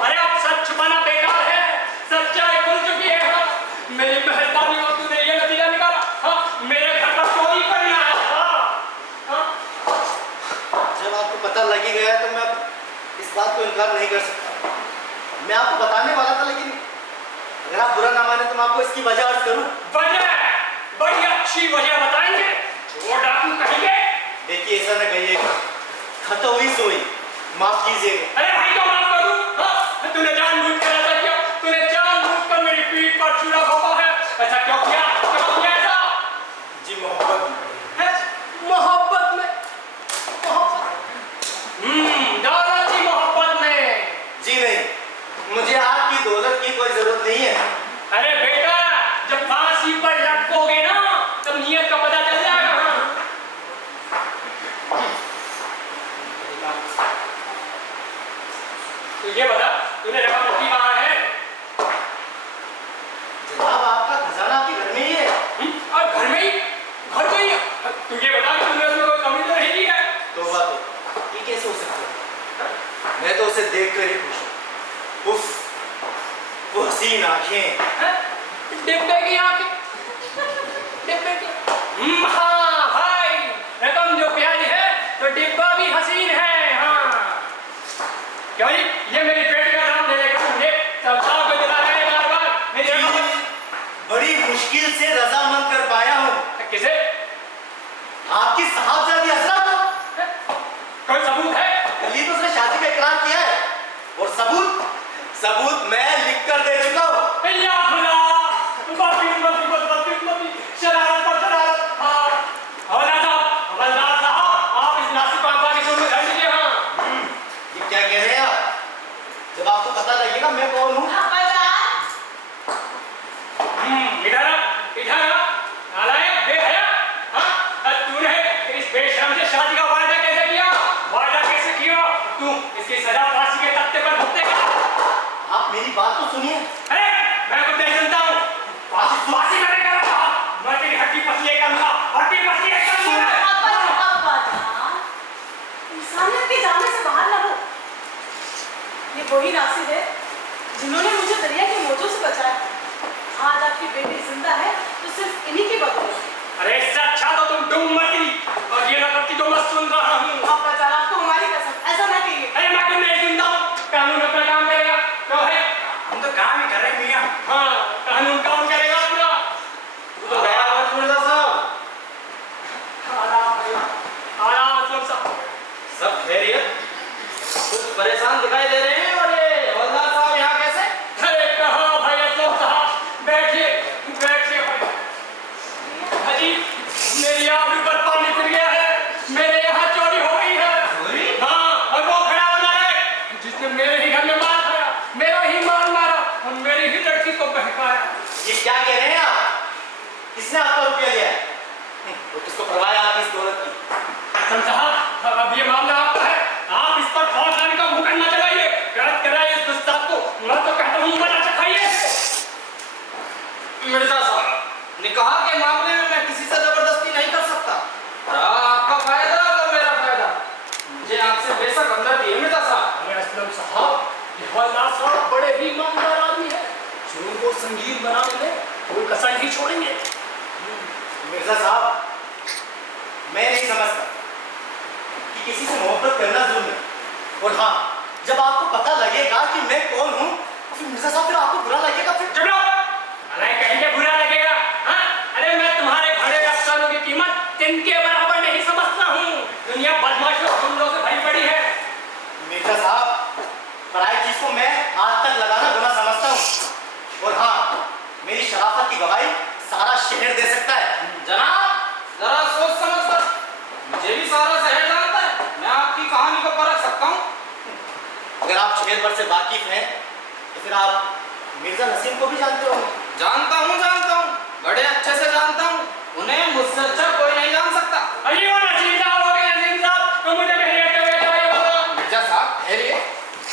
अरे अब सच छुपाना बेकार है, सच्चाई खुल चुकी है। हाँ, मेरी मेहरबानी और तूने ये नतीजा निकाला। हाँ, मेरे घर पर चोरी करना है। हाँ, जब आपको पता लग ही गया तो मैं इस बात को इनकार नहीं कर सकता। मैं आपको बताने वाला था, लेकिन अगर आप बुरा ना माने तो मैं आपको इसकी वजह अर्ज करूं। वजह बड़ी अच्छी वजह बताएंगे, वो डाकू कहेंगे। देखिए ऐसा न कहिएगा, खतो हुई सोई, माफ कीजिएगा। अरे भाई तो माफ करूं? हाँ, तूने जानबूझकर ऐसा किया, तूने जानबूझकर मेरी पीठ पर छुरा घोंपा है। ऐसा क्यों किया ऐसा? जी मोहब्बत में। है? मोहब्बत में? दौलत की मोहब्बत में? जी नहीं, मुझे आपकी दौलत की कोई जरूरत नहीं है। अरे बेटा, जब फांसी पर लटकोगे ना तब नियत का पता चल जाएगा। तो ये बता, तूने रकम रखी कहाँ है? जनाब आपका खजाना आपके घर में ही है। और घर में ही? घर में ही? तू ये बता कि तुमने उसमें कोई कमी तो नहीं की है? तौबा तो ये कैसे हो सकता है? मैं तो उसे देखकर ही खुश हूँ। उफ, वो हसीन आंखें। डिब्बे की आंखें? डिब्बे की? हाँ भाई, रकम जो प्यारी है तो डिब्बा भी हसीन है। हाँ, क्यों नहीं? ये मेरी बेटी का नाम ले लेकर मुझे सबसाव को दिला रहे हैं बार-बार। मेरी रकम बड़ी मुश्किल से रजामंद कर पाया हूँ। किसे? आपकी साहबजादी हसरा को। कोई सबूत है? कल ही तो उसने शादी का इकरार किया है, और सबूत मैं लिख कर दे चुका हूँ। या खुदा, बदकिस्मती, शरारत पर शरारत मेरी बात तो सुनिए। अरे मैं तो देख सुनता हूँ। फांसी मैंने करा था। मैं तेरी हड्डी पसली करूंगा, हड्डी पसली करूंगा। अब्बा जान, इंसानियत के जाने से बाहर ना हो। ये वही नासिर है जिन्होंने मुझे दरिया के मौजों से बचाया। आज आपकी बेटी जिंदा है तो सिर्फ इन्हीं की बदौलत। अरे इससे अच्छा तो तुम डूब मरती और ये ना करती जो मैं सुन रहा हूँ। अब्बा जान, आपको हमारी कसम, ऐसा ना कहिए। अरे मैं क्यों नहीं सुनता हूँ? कानून अपना काम करेगा। क्यों है? हम तो काम ही कर रहे हैं मियाँ। हाँ, कानून काम करेगा अपना। तो मिर्जा साहब, आराम असलम साहब। सब खैरियत? कुछ परेशान दिखाई दे रहे हैं। और ये हवलदार साहब यहाँ कैसे? अरे कहाँ भाई असलम साहब, बैठिए बैठिए भाई। हाजी, मेरी आबरू पर पानी फिर गया है। मेरे यहाँ चोरी हो गई है। हाँ, और वो खड़ा होना है जिसने मेरे ही घर में मार खाया, मेरा ही मार मारा और मेरी ही लड़की को बहकाया। ये क्या कह रहे हैं आप? किसने आपका रुपया लिया है? और किसको परवाह है आपकी इस दौलत की? असलम साहब, अब ये मामला आपका है। आप इस पर फौज लाने का मुकदमा चलाइए। कैद कराइए इस गुस्ताख को। मैं तो कहता हूँ बना के खाइए। मिर्जा साहब, निकाह के मामले में मैं किसी से जबरदस्ती नहीं कर सकता। आपका फायदा और मेरा फायदा। मुझे आपसे बेशक हमदर्दी है मिर्जा साहब। अरे असलम साहब, ये हवलदार साहब बड़े ही ईमानदार आदमी है। चोर को संगीन बनाने में कोई कसर नहीं छोड़ेंगे। मिर्जा साहब, मैं नहीं समझता कि किसी से मोहब्बत करना जुल्म है। और हाँ, जब आपको पता लगेगा कि मैं कौन हूँ, फिर मिर्जा साहब फिर आपको बुरा लगेगा। फिर चुप रहो। अरे कहेंगे बुरा लगेगा? हाँ? अरे मैं तुम्हारे घड़े अफसानों की कीमत तिनके बराबर नहीं समझता हूँ। दुनिया बदमाशों और हमलों से भरी पड़ी है। मिर्जा साहब, पराई चीज को मैं हाथ तक लगाना गुनाह समझता हूँ। और हाँ, मेरी शराफत की गवाही सारा शहर दे सकता है। जनाब, जरा सोच समझ कर। मुझे भी सारा शहर जानता है। मैं आपकी कहानी को परख सकता हूँ। अगर आप शहर भर से वाकिफ हैं, तो फिर आप मिर्जा नसीम को भी जानते होंगे। जानता हूँ, बड़े अच्छे से जानता हूँ। उन्हें मुझसे अच्छा कोई नहीं जान सकता। अरे वो नसीम साहब हो गए। नसीम साहब, तो मुझे मेरी एक बेटा ये बताओ। मिर्जा साहब ठहरिए,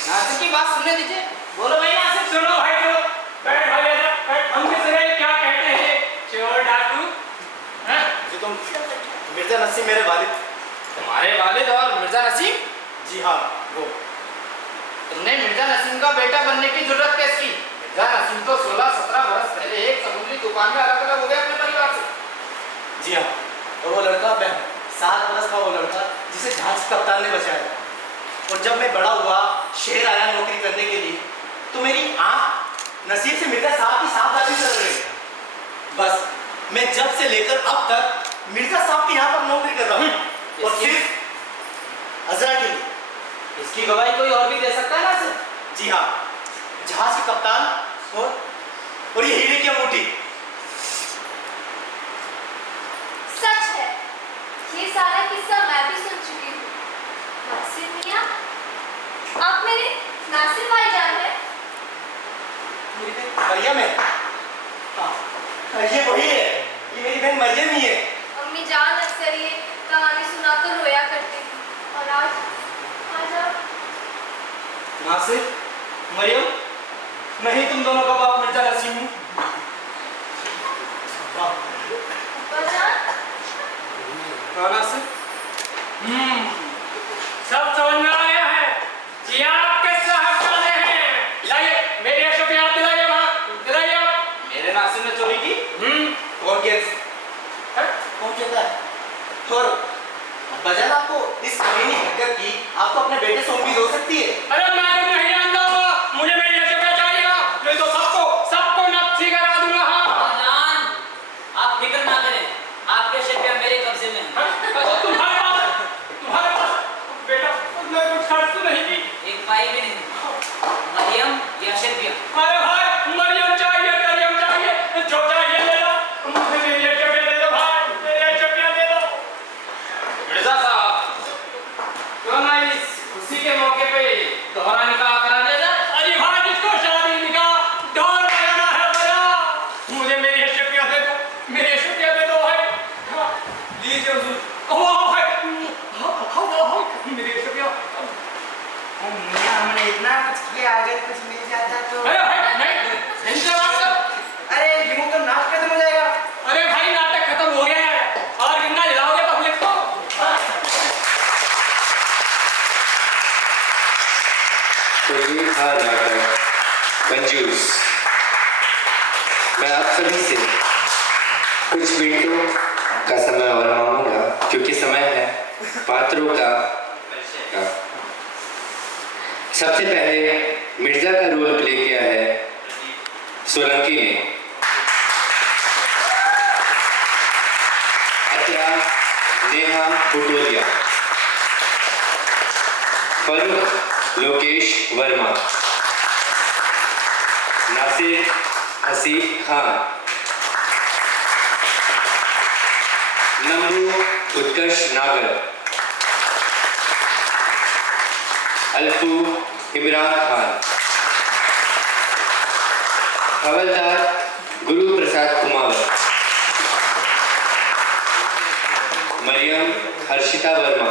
नासिर की बात सुनने दीजिए। बोलो भाई नासिर। सुनो भाई, सुनो। बैठ भाई, ऐसा बैठ। हम किस तरह क्या कहते हैं? चोर डाकू। हैं? जी तुम मिर्जा नसीम मेरे वालिद। तुम्हारे वालिद और मिर्जा नसीम? जी हाँ, वो। तुमने मिर्जा नसीम का बेटा बनने की जरूरत कैसी? मिर्जा नसीम तो 16-17 बरस पहले एक समुद्री दुकान में अलग अलग हो गए अपने परिवार से। जी हाँ, और वो लड़का मैं 7 बरस का वो लड़का जिसे जहाज कप्तान ने बचाया। और जब मैं बड़ा हुआ, शहर आया नौकरी करने के लिए, तो मेरी आँख नसीब से मिर्जा साहब की साहबजादी से लग गई। बस मैं जब से लेकर अब तक मिर्जा साहब के यहाँ पर नौकरी कर रहा हूँ। और सिर्फ अजरा के लिए। इसकी गवाही कोई और भी दे सकता है नासिर? जी हाँ, जहाज के कप्तान और ये हीरे की अंगूठी। सच है, ये सारा किस्सा मैं भी सुन चुकी हूँ। नासिर मियाँ, आप मेरे नासिर भाईजान हैं? मरियम है। हाँ, ये वही है। ये मेरी बहन मरियम ही है। अम्मी जान अक्सर ये कहानी सुनाकर रोया करती थी। और आज आप नासिर, मरियम, मैं ही तुम दोनों का बाप मिर्जा नसीम हूँ। जान, हाँ नासिर, सब समझ में आ गया है। ये आपके साहबजादे हैं। लाइए मेरी अशरफ याद दिलाइए। वहाँ दिलाइए आप। मेरे नासिर ने चोरी की? कौन कहता है? और बजाय आपको इस कमीनी हरकत की आपको अपने बेटे से उम्मीद हो सकती है। अरे मैं तो नहीं जानता हूँ। मुझे मेरी अशरफ चाहिए, नहीं तो सबको नफ्सी करा दूंगा। हाँ जान, आप फिक्र ना करें, आपके अशरफिया मेरे कब्जे में है। अच्छा, तुम्हारे पास बेटा मैं कुछ खर्च तो नहीं की। एक पाई भी नहीं। मरियम या अशरफिया? अरे भाई, मरियम चाहिए, मरियम चाहिए, जो चाहिए ले लो। मुझे मेरी अशरफिया दे दो भाई, मेरी अशरफिया दे दो। मिर्जा साहब, क्यों ना इस खुशी के मौके पे दोहरा निकाह करा दिया जाए? अरे भाई, जिसको शादी निकाह ढोल बजाना है बजा। मुझे मेरी अशरफिया दे दो, मेरी अशरफिया दे दो भाई। लीजिए हुजूर। वाह भाई, मेरी अशरफिया। मियां, हमने इतना कुछ किया, अगर कुछ मिल जाता तो। अरे का समय और मांगूंगा क्योंकि समय है पात्रों का। सबसे पहले मिर्जा का रोल प्ले किया है सोलंकी ने। अतरा नेहा बुटोलिया, फरूख लोकेश वर्मा, नासिर हसीब खान, नम्बू उत्कर्ष नागर, अल्पू इमरान खान, हवलदार गुरु प्रसाद कुमावत, मरियम हर्षिता वर्मा,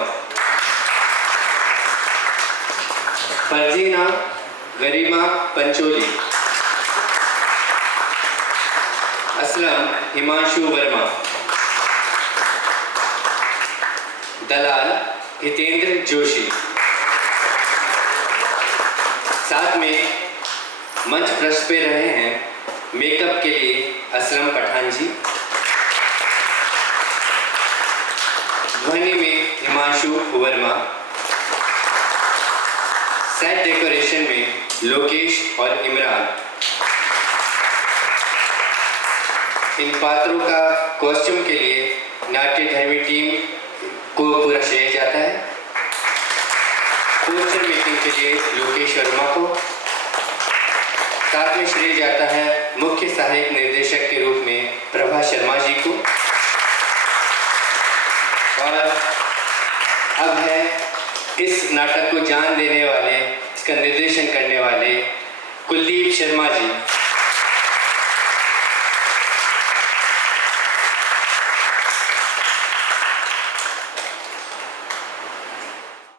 फर्जीना गरिमा पंचोली, असलम हिमांशु वर्मा, दलाल हितेंद्र जोशी। साथ में मंच पृष्ठ पे रहे हैं मेकअप के लिए असलम पठान जी, ध्वनि में हिमांशु वर्मा, सेट डेकोरेशन में लोकेश और इमरान। इन पात्रों का कॉस्ट्यूम के लिए नाट्य धर्मी टीम को पूरा श्रेय जाता है। पोस्टर मेकिंग के लिए लोकेश वर्मा को, साथ में श्रेय जाता है मुख्य सहायक निर्देशक के रूप में प्रभा शर्मा जी को। और अब है इस नाटक को जान देने वाले, इसका निर्देशन करने वाले कुलदीप शर्मा जी।